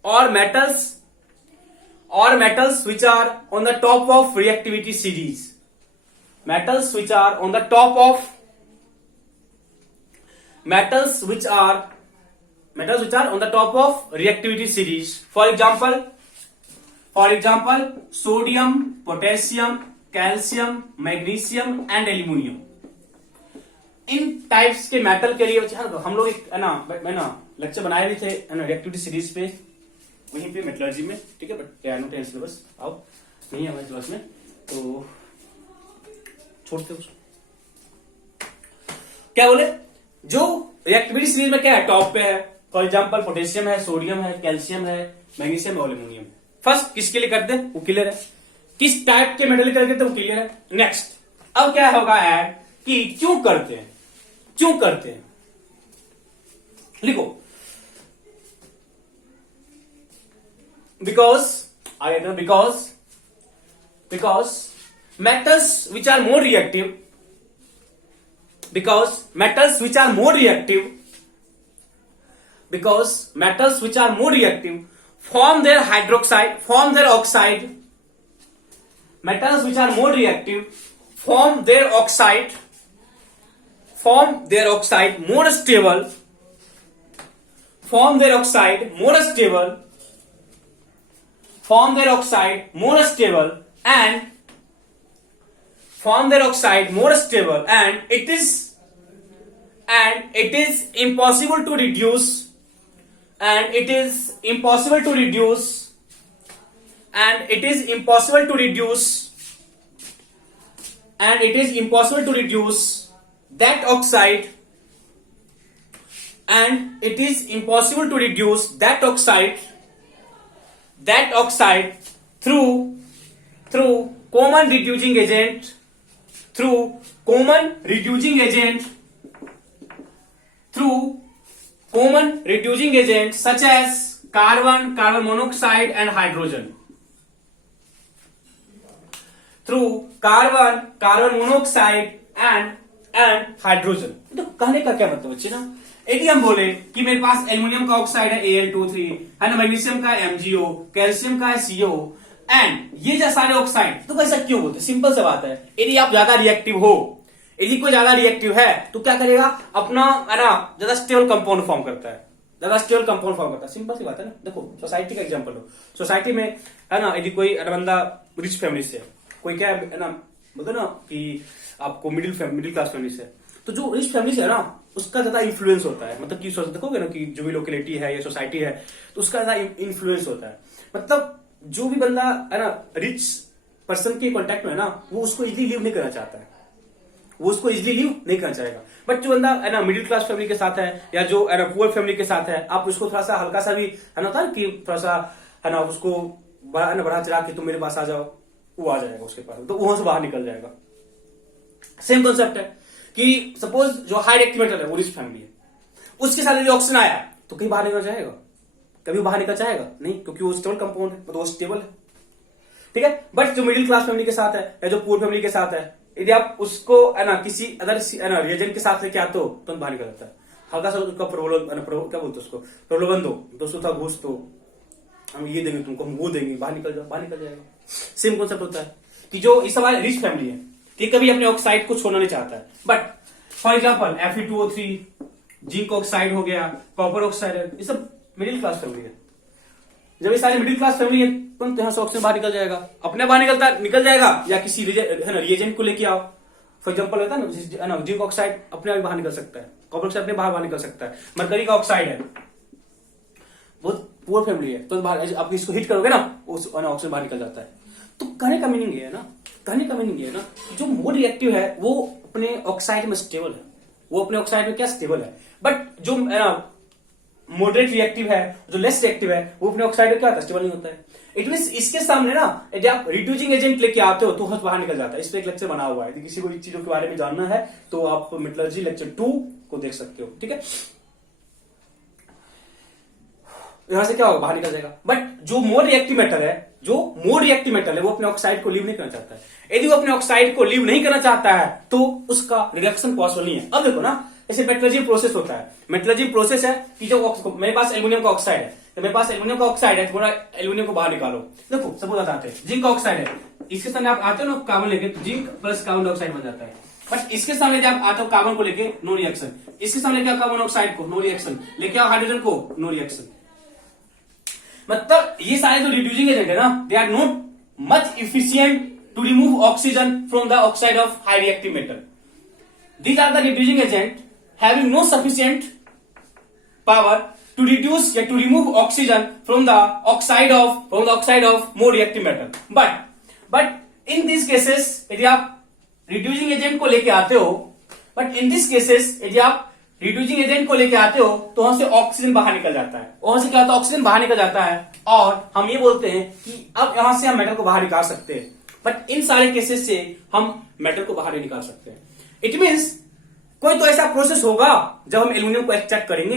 or metals which are on the top of reactivity series, metals which are on the top of metals which are on the top of reactivity series, for example sodium, potassium, calcium, magnesium and aluminum। In types के metal के लिए हम लोग एक है ना lecture बनाए भी थे रिएक्टिविटी सीरीज पे, वहीं पे मेटलर्जी में, ठीक है, बट टेंस सिलेबस आओ नहीं है हमारे क्लास में, तो छोड़ते उसको। क्या बोले, जो रिएक्टिविटी सीरीज में क्या है, टॉप पे है, फॉर एग्जांपल पोटेशियम है, सोडियम है, कैल्शियम है, मैग्नीशियम और एल्यूमिनियम। फर्स्ट किसके लिए करते हैं वो क्लियर है, किस टाइप के मेटल करते हैं वो क्लियर है। नेक्स्ट अब क्या होगा ऐड कि क्यों करते हैं, क्यों करते हैं, लिखो because metals which are more reactive, because metals which are more reactive form their hydroxide, form their oxide, metals which are more reactive form their oxide more stable, and and it is impossible to reduce, and it is impossible to reduce, and it is impossible to reduce, and it is impossible to reduce that oxide, and it is impossible to reduce that oxide through common reducing agent, through common reducing agent such as carbon monoxide and hydrogen, through carbon monoxide and hydrogen। तो कहने का क्या मतलब बच्चे ना, यदि हम बोले कि मेरे पास एल्युमिनियम का ऑक्साइड है Al2O3, है ना, मैग्नीशियम का MgO, कैल्शियम का CO, एंड ये जो सारे ऑक्साइड, तो ऐसा क्यों होते? सिंपल सा बात है, यदि आप ज्यादा रिएक्टिव हो, यदि कोई ज्यादा रिएक्टिव है तो क्या करेगा, अपना है ना ज्यादा स्टेबल कंपाउंड फॉर्म करता है, सिंपल सी बात है ना। देखो सोसाइटी का एग्जांपल लो, सोसाइटी में है ना, यदि कोई बंदा रिच फैमिली से, कोई क्या है ना, बोलते ना कि आपको मिडिल क्लास फैमिली से, तो जो रिच फैमिली से है ना उसका ज्यादा इन्फ्लुएंस होता है, मतलब कि देखोगे ना कि जो भी लोकेलिटी है या सोसाइटी है तो उसका ज्यादा इन्फ्लुएंस होता है। मतलब जो भी बंदा है ना रिच पर्सन के कांटेक्ट में है ना, वो उसको इजीली लीव नहीं करना चाहता है, चाहेगा। बट जो बंदा है ना मिडिल क्लास फैमिली के साथ है या जो है ना पुअर फैमिली के साथ है, आप उसको थोड़ा सा हल्का सा भी है ना था कि थोड़ा सा है ना उसको बढ़ा चढ़ा के तुम मेरे पास आ जाओ, वो आ जाएगा उसके पास, तो वहां से बाहर निकल जाएगा। सेम कॉन्सेप्ट है कि सपोज जो हाई रिएक्टिव मेटल है वो रिच फैमिली है, उसके साथ यदि ऑक्सीजन आया तो कहीं बाहर निकल जाएगा, कभी बाहर निकल जाएगा नहीं, क्योंकि वो स्टेबल कंपाउंड है, तो वो स्टेबल है, ठीक है। बट जो मिडिल क्लास फैमिली के साथ है या जो पुअर फैमिली के साथ है, यदि आप उसको है ना किसी अदर रिएजेंट के साथ लेके आते हो तो बाहर निकल जाता है। हल्का सा उसका क्या बोलते उसको प्रलोभन दो, दोस्तों था घूस दो, हम ये देंगे तुमको, हम वो देंगे, बाहर निकल जाएगा। सेम कॉन्सेप्ट होता है कि जो इस सवाल रिच फैमिली है, ये कभी अपने ऑक्साइड को छोड़ना नहीं चाहता है। But for example Fe2O3, zinc oxide हो गया, कॉपर ऑक्साइड है, ये सब मिडिल क्लास फैमिली है। जब ये सारे मिडिल क्लास फैमिली है तो यहाँ से ऑक्सीजन बाहर निकल जाएगा, अपने बाहर निकल जाएगा या किसी रिएजेंट को लेके आओ। फॉर एग्जाम्पल होता है ना जिंक ऑक्साइड अपने आप बाहर निकल सकता है, कॉपर ऑक्साइड अपने बाहर निकल सकता है, मरकरी का ऑक्साइड है, बहुत पुअर फैमिली है तो बाहर आप इसको हिट करोगे ना ऑक्सीजन बाहर निकल जाता है। तो कहने का मीनिंग ये है ना, जो मोर रिएक्टिव है वो अपने ऑक्साइड में स्टेबल है, वो अपने ऑक्साइड में क्या स्टेबल है। बट जो मॉडरेट रिएक्टिव है, जो लेस रिएक्टिव है, वो अपने ऑक्साइड में क्या होता है, स्टेबल नहीं होता है। इट मीन इसके सामने ना यदि आप रिड्यूसिंग एजेंट लेके आते हो तो बाहर निकल जाता है। इस पे एक लेक्चर बना हुआ है, यदि किसी को इन चीजों के बारे में जानना है तो आप मेटलर्जी लेक्चर 2 को देख सकते हो, ठीक है। यहां से क्या होगा, बाहर निकल जाएगा। बट जो मोर रिएक्टिव मेटल है, वो अपने ऑक्साइड को लीव नहीं करना चाहता है। यदि वो अपने ऑक्साइड को लीव नहीं करना चाहता है तो उसका रिडक्शन पॉसिबल नहीं है। अब देखो ना, ऐसे मेटलर्जी प्रोसेस होता है, मेटलर्जी प्रोसेस है कि जो मेरे पास एल्यूमिनियम का ऑक्साइड है, तो मेरे पास एल्यूमिनियम का ऑक्साइड है, थोड़ा एल्यूमिनियम को बाहर निकालो। देखो सपोज बताते हैं जिंक का ऑक्साइड है, इसके सामने आप आते हो ना कार्बन लेके, तो जिंक प्लस कार्बन डाइऑक्साइड बन जाता है। बट इसके सामने जब आप आते हो कार्बन को लेके, नो रिएक्शन। इसके सामने क्या, कार्बन मोनोऑक्साइड को, नो रिएक्शन। लेके आओ हाइड्रोजन को, नो रिएक्शन। मतलब ये सारे जो रिड्यूसिंग एजेंट है ना, they are not much efficient to remove oxygen from the oxide of high reactive metal. These are the reducing agent having no sufficient power to reduce या to remove oxygen from the oxide of more reactive metal. But in these cases यदि आप reducing agent को लेके आते हो, तो वहां से ऑक्सीजन बाहर निकल जाता है। वहां से क्या होता है, ऑक्सीजन बाहर निकल जाता है और हम ये बोलते हैं कि अब यहां से हम मेटल को बाहर निकाल सकते हैं। बट इन सारे केसेस से हम मेटल को बाहर नहीं निकाल सकते। इट मीन्स कोई तो ऐसा प्रोसेस होगा जब हम एल्यूमिनियम को एक्सट्रैक्ट करेंगे।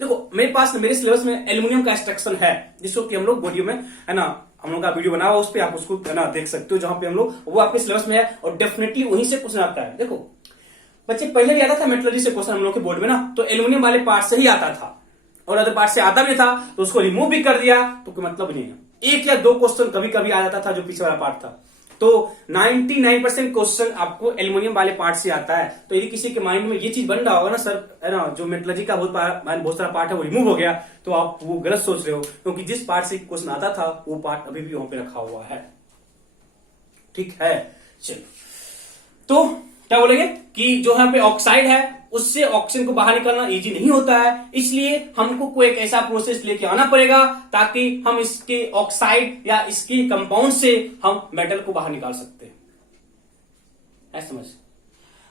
देखो मेरे सिलेबस में एल्यूमिनियम का एक्सट्रैक्शन है, जिसको कि हम लोग वीडियो में है ना, हम लोग का वीडियो बना हुआ उस पर आप उसको है ना देख सकते हो, जहां पे हम लोग वो आपके सिलेबस में है और डेफिनेटली वहीं से क्वेश्चन आता है। देखो बच्चे पहले भी आता था मेटलर्जी से क्वेश्चन हम लोग के बोर्ड में ना, तो एल्यूमिनियम वाले पार्ट से ही आता था और अदर पार्ट से आता भी था, तो उसको रिमूव भी कर दिया तो कोई मतलब नहीं है। 1 या 2 क्वेश्चन कभी कभी आ जाता था जो पीछे वाला पार्ट था, तो 99% क्वेश्चन आपको एल्यूमिनियम वाले पार्ट से आता है। तो यदि किसी के माइंड में ये चीज बन रहा होगा ना सर है ना, जो मेटलर्जी का बहुत सारा पार्ट है वो रिमूव हो गया, तो आप वो गलत सोच रहे हो, क्योंकि जिस पार्ट से क्वेश्चन आता था वो पार्ट अभी भी वहां पे रखा हुआ है, ठीक है। चलो तो क्या बोलेंगे कि जो यहाँ पे ऑक्साइड है उससे ऑक्सीजन को बाहर निकालना इजी नहीं होता है, इसलिए हमको कोई एक ऐसा प्रोसेस लेके आना पड़ेगा ताकि हम इसके ऑक्साइड या इसके कंपाउंड से हम मेटल को बाहर निकाल सकते हैं। ऐसा समझ,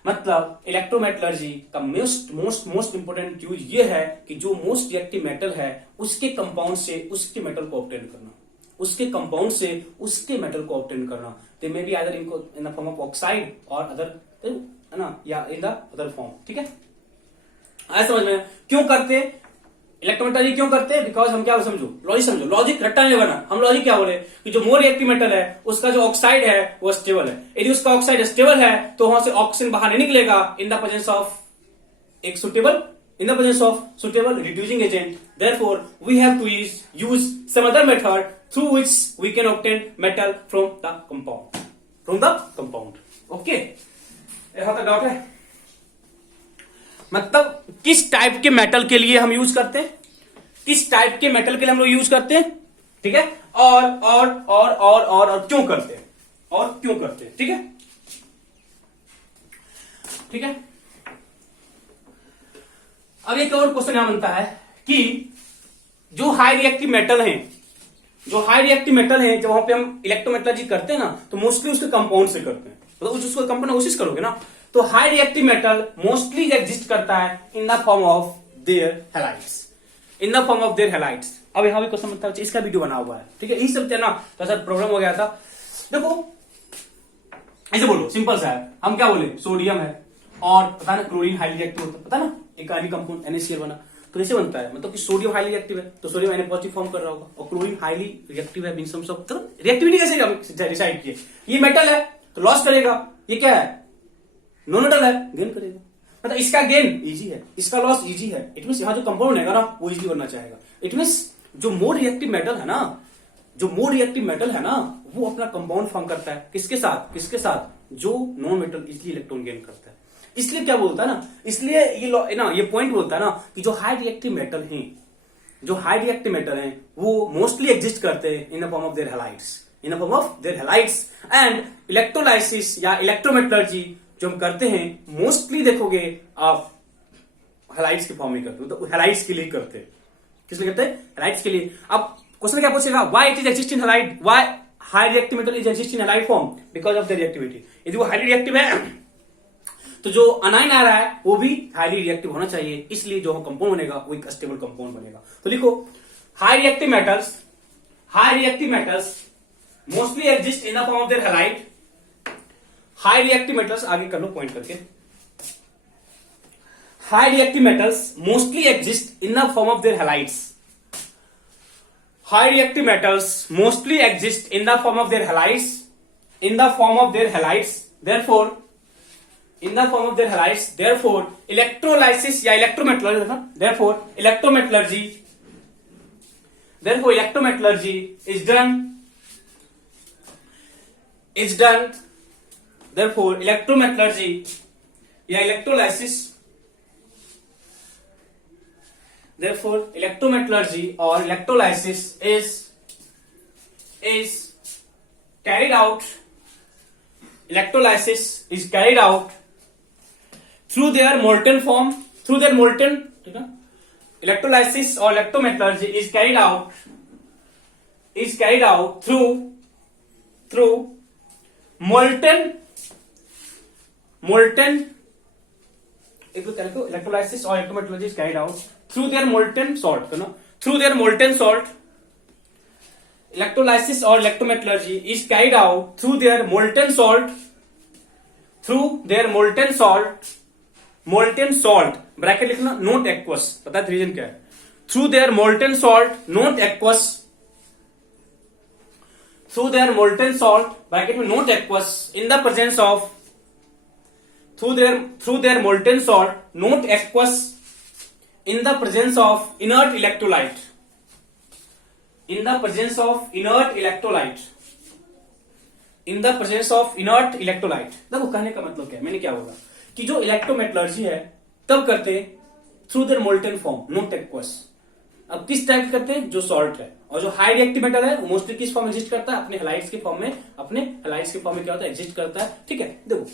मतलब इलेक्ट्रोमेटलर्जी का मोस्ट इंपोर्टेंट यूज ये है कि जो मोस्ट रिएक्टिव मेटल है उसके कंपाउंड से उसके मेटल को ऑब्टेन करना, उसके कंपाउंड से उसके मेटल को ऑब्टेन करना। They may be either in the form of oxide और अदर, है ना, या इन द अदर फॉर्म। ठीक है, ऐसा समझ में क्यों करते इलेक्ट्रोमेटलर्जी क्यों करते हैं? बिकॉज हम क्या समझो, लॉजिक समझो, लॉजिक रट्टा नहीं बना। हम लॉजिक क्या बोले कि जो मोर रिएक्टिव मेटल है उसका जो ऑक्साइड है वो स्टेबल है। यदि उसका ऑक्साइड स्टेबल है तो वहां से ऑक्सीजन बाहर नहीं निकलेगा इन द प्रेजेंस ऑफ एक suitable reducing agent. Therefore we have to use some other method through which we can obtain metal from the compound. Okay, यहां तक डाउट है? मतलब किस टाइप के मेटल के लिए हम यूज करते हैं, किस टाइप के मेटल के लिए हम लोग यूज करते हैं, ठीक है, और क्यों करते हैं, ठीक है, ठीक है। अब एक और क्वेश्चन यहां बनता है कि जो हाई रिएक्टिव मेटल हैं, जब वहां पे हम इलेक्ट्रोमेटलर्जी करते हैं ना तो मोस्टली उसके कंपाउंड से करते हैं, मतलब उसको कंपाउंड कोशिश करोगे ना तो high reactive metal mostly exist करता है इन the form of their halides, अब यहां भी क्वेश्चन बनता है, इसका वीडियो बना हुआ है, ठीक है, यही सब ना तो सर प्रॉब्लम हो गया था। देखो ऐसे बोलो, सिंपल सा है, हम क्या बोले, सोडियम है और पता ना क्लोरीन हाईली रिएक्टिव होता है, पता ना, एक आयनिक कंपाउंड NaCl बना, तो कैसे बनता है, मतलब कि सोडियम हाईली रिएक्टिव है तो सोडियम Na पॉजिटिव फॉर्म कर रहा होगा, और क्लोरीन हाईली रिएक्टिव है मींस सब रिएक्टिविटी कैसे डिसाइड किए, ये मेटल है तो लॉस करेगा, ये क्या है, नॉन मेटल है, गेन करेगा, मतलब इसका गेन इजी है, इसका लॉस इजी है। इट मींस यहाँ जो कंपाउंड है ना वो इजी बनना चाहेगा। इट मींस जो मोर रिएक्टिव मेटल है ना, वो अपना कंपाउंड फॉर्म करता है किसके साथ, जो non metal easily electron gain करता है। इसलिए क्या बोलता है ना, इसलिए ये पॉइंट बोलता है ना कि जो हाई रिएक्टिव मेटल हैं वो मोस्टली एग्जिस्ट करते हैं इन the form of their halides and electrolysis या इलेक्ट्रोमेटलर्जी जो हम करते हैं मोस्टली देखोगे आप हैलाइड्स के फॉर्म में करते हो, तो हैलाइड्स के लिए करते हैं, किस लिए करते हैं, हैलाइड्स के लिए। अब क्वेश्चन क्या पूछेगा, why it is exist in halide, why high reactive metal is exist in halide form, because of the reactivity. यदि वो हाईली रिएक्टिव है तो जो अनाइन आ रहा है वो भी हाईली रिएक्टिव होना चाहिए, इसलिए जो कंपाउंड बनेगा वो एक स्टेबल कंपाउंड बनेगा। तो लिखो high reactive metals mostly exist in the form of their halide. High reactive metals आगे कर लो पॉइंट करके, high reactive metals mostly exist in the form of their halides. High reactive metals mostly exist in the form of their halides, therefore electrolysis या electrometallurgy is done, therefore electrometallurgy या electrolysis, therefore electrometallurgy or electrolysis is carried out, through their molten form, electrolysis or electrometallurgy is carried out through molten electrolysis or electrometallurgy is carried out through their molten salt, electrolysis or electrometallurgy is carried out through their molten salt, bracket लिखना, not aqueous, पता है reason क्या है, through their molten salt not aqueous, bracket में not aqueous, in the presence of through their molten salt not aqueous in the presence of inert electrolyte, देखो कहने का मतलब क्या है, मैंने क्या बोला कि जो इलेक्ट्रोमेटलर्जी है तब करते through their molten form not aqueous. अब किस टाइप करते हैं, जो सॉल्ट है, और जो हाई रिएक्टिव मेटल है वो मोस्टली किस फॉर्म में एग्जिस्ट करता है, अपने हैलाइड्स के फॉर्म में, क्या होता है, एग्जिस्ट करता है। ठीक है, देखो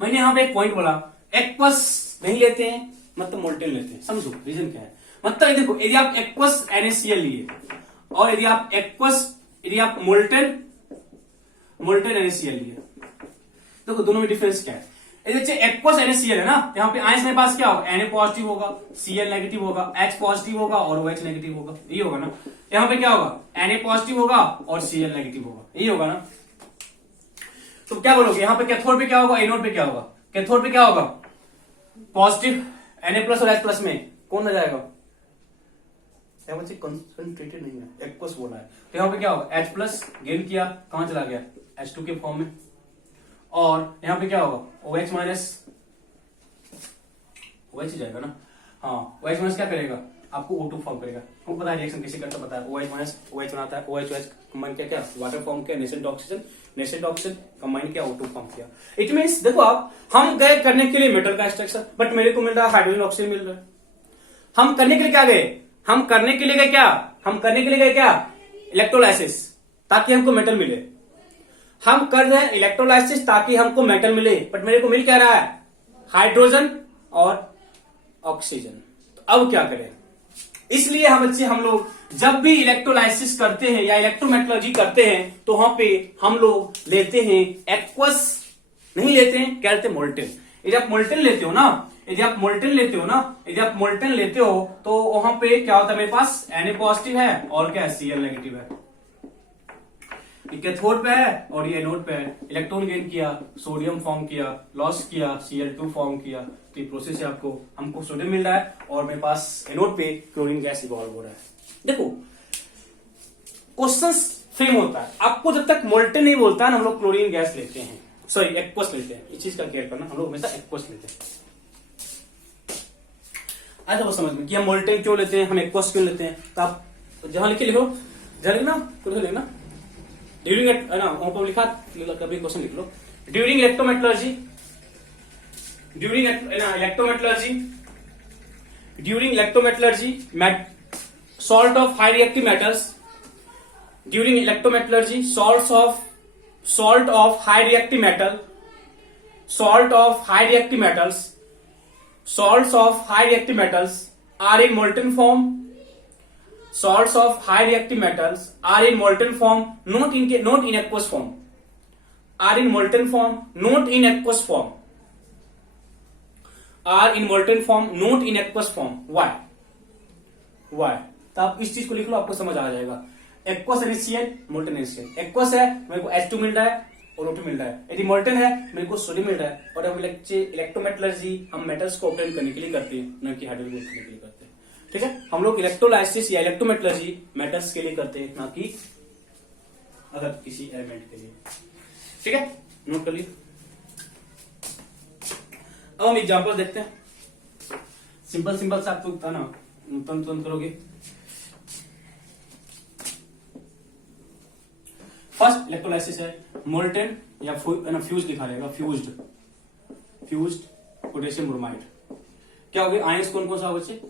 मैंने यहां पे एक पॉइंट बोला एक्वस नहीं लेते हैं मतलब मोल्टेन लेते हैं। समझो रीजन क्या है। मतलब ये देखो, यदि आप एक्वस NaCl लिए और यदि आप मोल्टेन NaCl लिए, देखो दोनों में डिफरेंस क्या है। यदि एक्वस NaCl है ना, यहाँ पे आयंस मेरे पास क्या होगा, Na पॉजिटिव होगा, Cl नेगेटिव होगा, H पॉजिटिव होगा और OH नेगेटिव होगा, ये होगा ना। यहाँ पे क्या होगा, Na पॉजिटिव होगा और Cl नेगेटिव होगा, ये होगा ना। तो क्या बोलोगे, यहाँ पे कैथोड पे क्या होगा, एनोड पे क्या होगा, कैथोड पे क्या होगा, पॉजिटिव Na प्लस और H प्लस में कौन रह जाएगा, बच्चे कंसंट्रेटेड नहीं है, एक्वस बोला है। तो यहाँ पे क्या होगा, H प्लस गेन किया, कहां चला गया, H2 के फॉर्म में, और यहाँ पे क्या होगा, OH माइनस, OH जाएगा ना, हाँ OH माइनस क्या करेगा, आपको O2 फॉर्म करेगा। हमको पता है रिएक्शन कैसे करता, पता है, OH माइनस OH बनाता है, OH कंबाइन किया क्या, वाटर फॉर्म किया, नेसेंट ऑक्सीजन कंबाइन किया, O2 फॉर्म किया। इट मींस देखो आप, हम गए करने के लिए मेटल का स्ट्रक्चर, बट मेरे को मिल रहा है हाइड्रोजन ऑक्सीजन मिल रहा है। हम करने के लिए क्या गए, हम करने के लिए गए क्या, इलेक्ट्रोलाइसिस, ताकि हमको मेटल मिले। हम कर रहे हैं इलेक्ट्रोलाइसिस ताकि हमको मेटल मिले, बट मेरे को मिल क्या रहा है, हाइड्रोजन और ऑक्सीजन। तो अब क्या करें, इसलिए हम लोग जब भी इलेक्ट्रोलाइसिस करते हैं या इलेक्ट्रोमेटलर्जी करते हैं तो वहां पे हम लोग लेते हैं एक्वस, नहीं लेते हैं, क्या लेते हैं, मोल्टेन। यदि आप मोल्टेन लेते हो तो वहां पे क्या होता है, मेरे पास Na पॉजिटिव है और क्या है, Cl नेगेटिव है। कैथोड पे है और ये एनोड पे है, इलेक्ट्रॉन गेन किया, सोडियम फॉर्म किया, लॉस किया, Cl2 फॉर्म किया। तो ये प्रोसेस है, हमको सोडियम मिल रहा है और मेरे पास एनोड पे क्लोरीन गैस इवॉल्व हो रहा है। देखो क्वेश्चन फ्रेम होता है, आपको जब तक मोल्टेन नहीं बोलता है हम लोग क्लोरीन गैस लेते हैं, सॉरी एक्वस लेते हैं, इस चीज का केयर करना, हम लोग हमेशा एक्वस लेते हैं। ऐसा वो समझ में कि हम मोल्टेन क्यों लेते हैं, हम एक्वस क्यों लेते हैं। तो आप जहां लिखो, जहां लिखना तो लिखना ड्यूरिंग वहां पर लिखा, कभी क्वेश्चन लिख लो, during electrometallurgy, salt of high reactive metals, during electrometallurgy salt of high reactive metals are in molten form, salts of high reactive metals are in molten form, not in aqueous form, are in molten form not in aqueous form, why तो आप इस चीज को लिख लो, आपको समझ आ जाएगा। Aqueous NaCl, molten NaCl। Aqueous है मेरे को H2 मिल रहा है और O2 मिल रहा है, यदि मोल्टेन है मेरे को सोडियम मिल रहा है। और अब इलेक्ट्रोमेटलर्जी हम मेटल्स को ऑब्टेन करने के लिए करते हैं, न कि हाइड्रोजन को करने के लिए करते हैं। ठीक है, हम लोग इलेक्ट्रोलाइसिस या इलेक्ट्रोमेटलर्जी मेटल्स के लिए करते हैं, ना कि अदर किसी एलिमेंट के लिए। ठीक है, नोट कर लीजिए। अब हम एग्जाम्पल देखते हैं, सिंपल से आपको था ना, तुरंत करोगे। फर्स्ट इलेक्ट्रोलाइसिस है मोल्टेन या फ्यूज लिखा रहेगा, फ्यूज्ड पोटेशियम ब्रोमाइड। क्या होगा, आयंस कौन सा होगा बच्चे,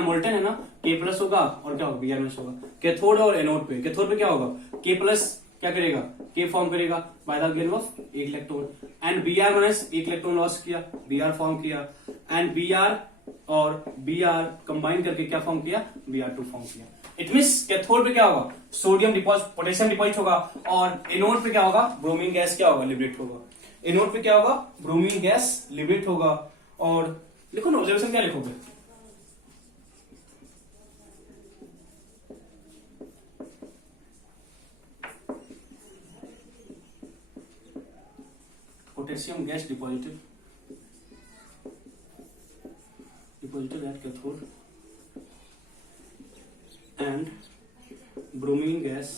मोल्टेन है ना, K प्लस होगा और क्या होगा, Br माइनस होगा। कैथोड और एनोड पे, कैथोड पे क्या होगा, K प्लस क्या करेगा, K फॉर्म करेगा बाय द गेन ऑफ एक इलेक्ट्रॉन, एंड Br माइनस एक इलेक्ट्रॉन लॉस किया, Br फॉर्म किया, एंड Br और Br कंबाइन करके क्या फॉर्म किया, Br2 फॉर्म किया। इट मींस कैथोड पे क्या होगा, सोडियम डिपॉजिट, पोटेशियम डिपॉजिट होगा, और एनोड पे क्या होगा, ब्रोमीन गैस क्या होगा, लिबरेट होगा। एनोड पे क्या होगा, ब्रोमीन गैस लिबरेट होगा। और लिखो ना ऑब्जर्वेशन, क्या लिखोगे, potassium gas deposited at cathode and bromine gas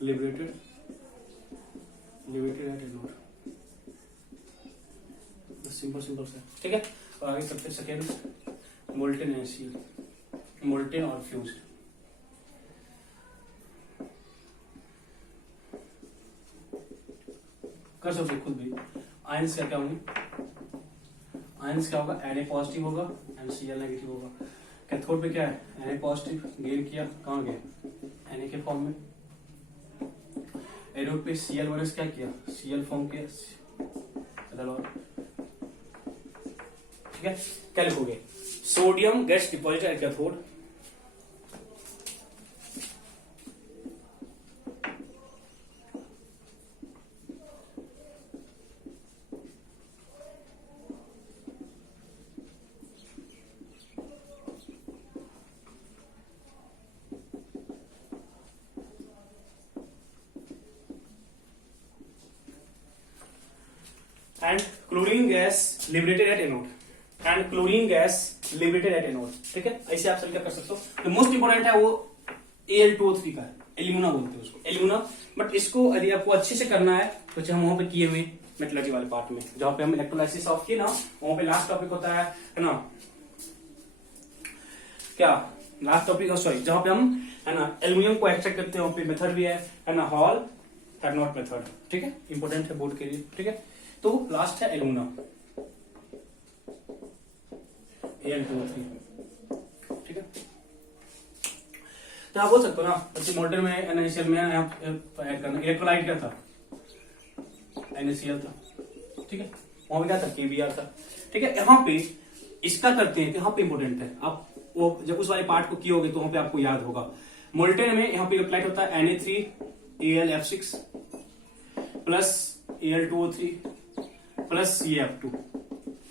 liberated at anode। Simple सा, ठीक है। और आगे सबसे सेकेंड मोल्टेन NaCl, मोल्टेन और फ्यूज। कर सकते खुद भी। आयंस क्या होंगे, आयंस क्या होगा, Na पॉजिटिव होगा एंड Cl नेगेटिव होगा। कैथोड पे क्या है, Na पॉजिटिव गेन किया, कहां गया, Na के फॉर्म में। एनोड पे Cl माइनस क्या किया, Cl फॉर्म किया, ठीक है, क्या लिखोगे? Sodium gets deposited at cathode, and chlorine gas liberated at anode, and chlorine gas liberated at anode, ठीक है। ऐसे आप क्या कर सकते हो। तो मोस्ट इंपोर्टेंट है वो Al2O3 का, एल्यूमिना बोलते हैं उसको, एल्यूमिना। बट इसको यदि आपको अच्छे से करना है तो हम वहां पे किए हुए मेटलर्जी वाले पार्ट में, जहां पे हम इलेक्ट्रोलाइसिस ऑफ किए ना, वहां पे लास्ट टॉपिक होता है ना, क्या लास्ट टॉपिक, सॉरी, जहां पे हम है ना एल्यूमिनियम को एक्सट्रैक्ट करते हैं, वहां पे मेथड भी है ना, हॉल कार्नोट मेथड, ठीक है, इंपोर्टेंट है बोर्ड के लिए, ठीक है। तो लास्ट है एल्यूमिना, Al2O3, ठीक है। तो आप बोल सकते हो ना बच्चे मोल्टेन में NaCl में ऐड करना, इलेक्ट्रोलाइट क्या था? NaCl था, ठीक है। वहां पे क्या था? KBr था, ठीक है। यहाँ पे इसका करते हैं, यहाँ पे इंपोर्टेंट है, आप वो जब उस वाले पार्ट को किए होगे तो वहां पे आपको याद होगा। मोल्टेन में यहाँ पे इलेक्ट्रोलाइट होता है Na3Al F6 plus Al2O3 plus CaF2।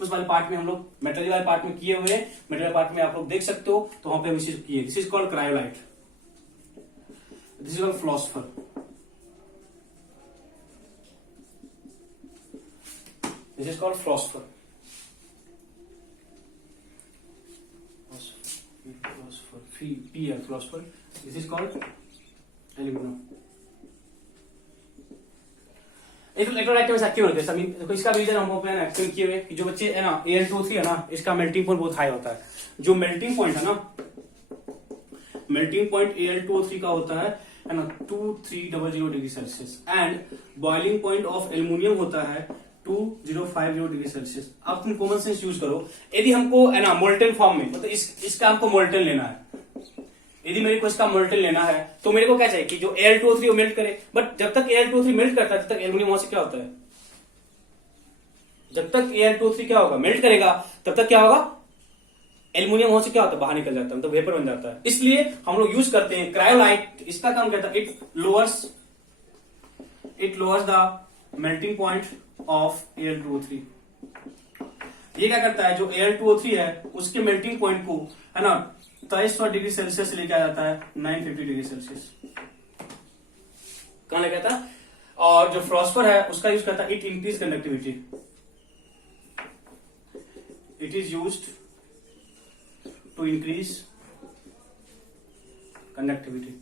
उस वाले पार्ट में हम लोग मेटल वाले पार्ट में किए हुए, मेटल पार्ट में आप लोग देख सकते हो, तो वहां पे हम इसे किए। This is called cryolite, this is called philosopher, this is called philosopher, philosopher, this is called aluminium. Electrolyte के वैसे क्यों होते हैं? देखो इसका रीजन हम लोग एक्सप्लेन किए हुए कि जो बच्चे है ना Al2O3 है ना, इसका मेल्टिंग पॉइंट बहुत हाई होता है। जो मेल्टिंग पॉइंट है ना, मेल्टिंग पॉइंट Al2O3 का होता है ना 2300 degree Celsius, and boiling point of aluminium होता है 2050 डिग्री सेल्सियस। अब तुम कॉमन सेंस यूज करो, यदि हमको है ना मोल्टेन फॉर्म में, मतलब इसका हमको मोल्टेन लेना है, यदि मेरे को इसका मोल्टेन लेना है तो मेरे को क्या चाहिए कि जो Al2O3 वो मेल्ट करे। बट जब तक Al2O3 मेल्ट करता है तब तक एल्यूमिनियम वहां से क्या होता है, जब तक Al2O3 क्या होगा, मेल्ट करेगा, तब तक क्या होगा, एल्यूमिनियम वहां से क्या होता है, बाहर निकल जाता है, मतलब वेपर बन जाता है। इसलिए हम लोग यूज करते हैं क्रायोलाइट। इसका काम कहता है it lowers the melting point of Al2O3। ये क्या करता है, जो Al2O3 है उसके मेल्टिंग पॉइंट को है ना 2300 डिग्री सेल्सियस से लेके आ जाता है 950 डिग्री सेल्सियस, कहां लेके आता है। और जो फिलॉसफर है उसका यूज करता है it increase conductivity, it is used to increase conductivity,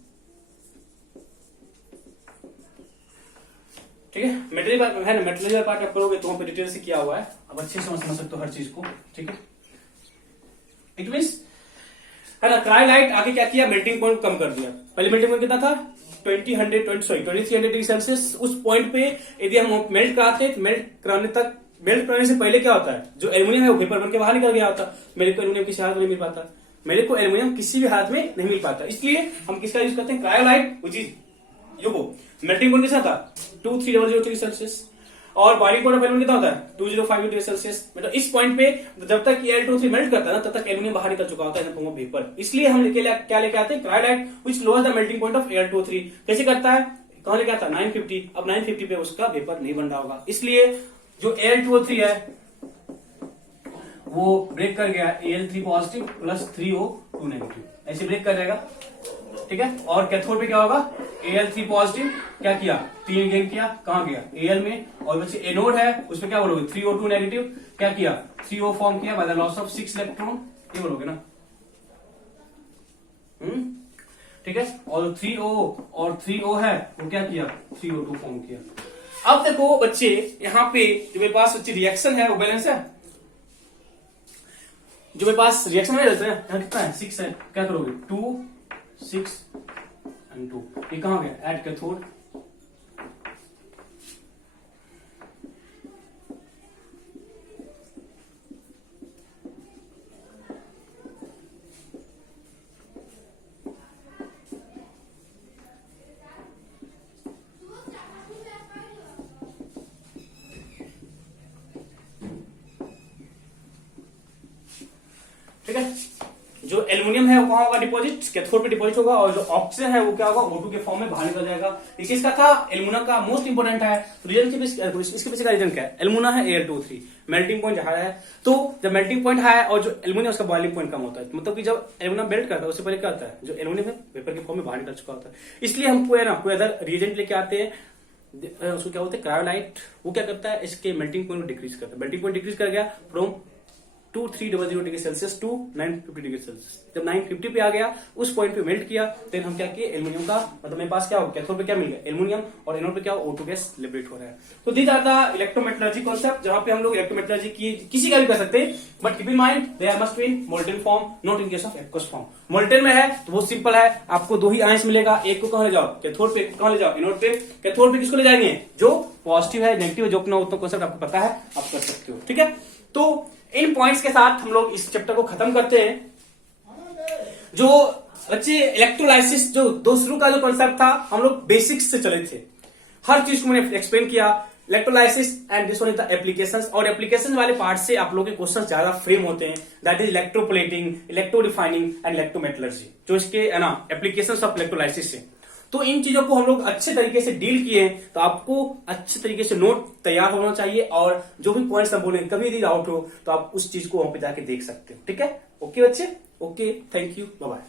ठीक है। मेटेरियल है ना, मेटेरियल पार्ट आप करोगे तो वहां पे डिटेल से किया हुआ है, अब अच्छे से समझ सकते हो हर चीज को, ठीक है। इट मीन्स है ना क्रायोलाइट आगे क्या किया, मेल्टिंग पॉइंट कम कर दिया। पहले मेल्टिंग पॉइंट कितना था 2300 डिग्री सेल्सियस। उस पॉइंट पे यदि हम मेल्ट कराते, मेल्ट कराने से पहले क्या होता है, जो एल्यूमिनियम है वो वेपर बन के बाहर निकल गया होता। मेरे को एल्यूमिनियम किसी हालत में नहीं मिल पाता, मेरे को एल्यूमिनियम किसी भी हालत में नहीं मिल पाता, इसलिए हम किसका यूज करते हैं, cryolite, which is yo melting point कितना था 2300 डिग्री सेल्सियस, और बॉइलिंग पॉइंट ऑफ एल्यूमिनियम कितना होता है 2050 डिग्री सेल्सियस। मतलब इस पॉइंट पे जब तक Al2O3 मेल्ट करता है ना, तब तक एल्यूमिनियम बाहर निकल चुका होता है फॉर्म ऑफ वेपर। इसलिए हम क्या लेके आते हैं, cryolite which lowers the melting point of Al2O3। कैसे करता है, कहां लेके आता है 950। अब 950 पे उसका वेपर नहीं बन रहा होगा, इसलिए जो Al2O3 है वो ब्रेक कर गया Al3 positive plus 3O2 negative, ऐसे ब्रेक कर जाएगा, ठीक है। और कैथोड पे क्या होगा, Al3 पॉजिटिव क्या किया, 3 गेन किया, कहां गया Al में, और बच्चे एनोड है उसमें क्या बोलोगे 3O2 नेगेटिव, क्या किया 3O फॉर्म किया by the loss of 6 electron, ये बोलोगे ना, ठीक है। और 3O है वो क्या किया 3O2 फॉर्म किया। अब देखो बच्चे यहाँ पे जो मेरे पास बच्चे रिएक्शन है वो बैलेंस है, जो मेरे पास रिएक्शन है यहाँ कितना है 6 है, क्या करोगे 2 6 and 2, ये कहां गया एट कैथोड, ठीक है। जो एल्युमिनियम है वो कहाँ होगा डिपॉजिट, कैथोड पे डिपॉजिट होगा, और जो ऑक्सीजन है वो क्या होगा O2 के फॉर्म में बाहर निकल जाएगा। ये किसका था, एल्युमिनियम का मोस्ट इंपोर्टेंट है। तो रीजन इसके पीछे का रीजन क्या है, एल्युमिनियम है Al2O3, मेल्टिंग पॉइंट हाई है। तो जब मेल्टिंग पॉइंट हाई है और जो एल्युमिनियम उसका बॉइलिंग पॉइंट कम होता है, मतलब कि जब एल्युमिनियम मेल्ट करता है उससे पहले क्या होता है, जो एल्युमिनियम है वेपर के फॉर्म में बाहर निकल चुका होता है। इसलिए हम कोई अदर रिएजेंट लेके आते हैं, उसको क्या बोलते हैं क्रायोलाइट, वो क्या करता है इसके मेल्टिंग पॉइंट को डिक्रीज करता है। मेल्टिंग पॉइंट डिक्रीज कर गया from 2300 degree Celsius to 950 degree Celsius. जब 950 पे आ गया उस पॉइंट पे मेल्ट किया, देन हम क्या किए, एल्युमिनियम का मतलब मेरे पास क्या हो, कैथोड पे क्या मिल गया एल्युमिनियम, और एनोड पे क्या O2 गैस लिबरेट हो रहा है। तो these are the electrometallurgy concept, जहां पे हम लोग इलेक्ट्रोमेटलर्जी की किसी का भी कर सकते हैं, but keep in mind they are must be in molten form, not in case of aqueous form. Molten में है तो बहुत सिंपल है, आपको दो ही आयंस मिलेगा, एक को कहां ले जाओ कैथोड पे, कहां ले जाओ एनोड पे। कैथोड पे किसको ले जाएंगे, जो पॉजिटिव है नेगेटिव है, जो अपना उतना कॉन्सेप्ट आपको पता है आप कर सकते हो, ठीक है। तो इन पॉइंट्स के साथ हम लोग इस चैप्टर को खत्म करते हैं। जो बच्चे इलेक्ट्रोलाइसिस जो दो शुरू का जो कॉन्सेप्ट था, हम लोग बेसिक्स से चले थे, हर चीज को मैंने एक्सप्लेन किया, electrolysis and this one is the applications. और एप्लीकेशन वाले पार्ट से आप लोगों के क्वेश्चन ज्यादा फ्रेम होते हैं, that is electroplating, electrorefining and electrometallurgy, जो इसके है ना एप्लीकेशंस ऑफ इलेक्ट्रोलाइसिस से। तो इन चीजों को हम लोग अच्छे तरीके से डील किए, तो आपको अच्छे तरीके से नोट तैयार होना चाहिए, और जो भी पॉइंट्स हम बोले कभी यदि डाउट हो तो आप उस चीज को वहां पे जाके देख सकते हो, ठीक है। ओके बच्चे, okay, thank you, bye bye.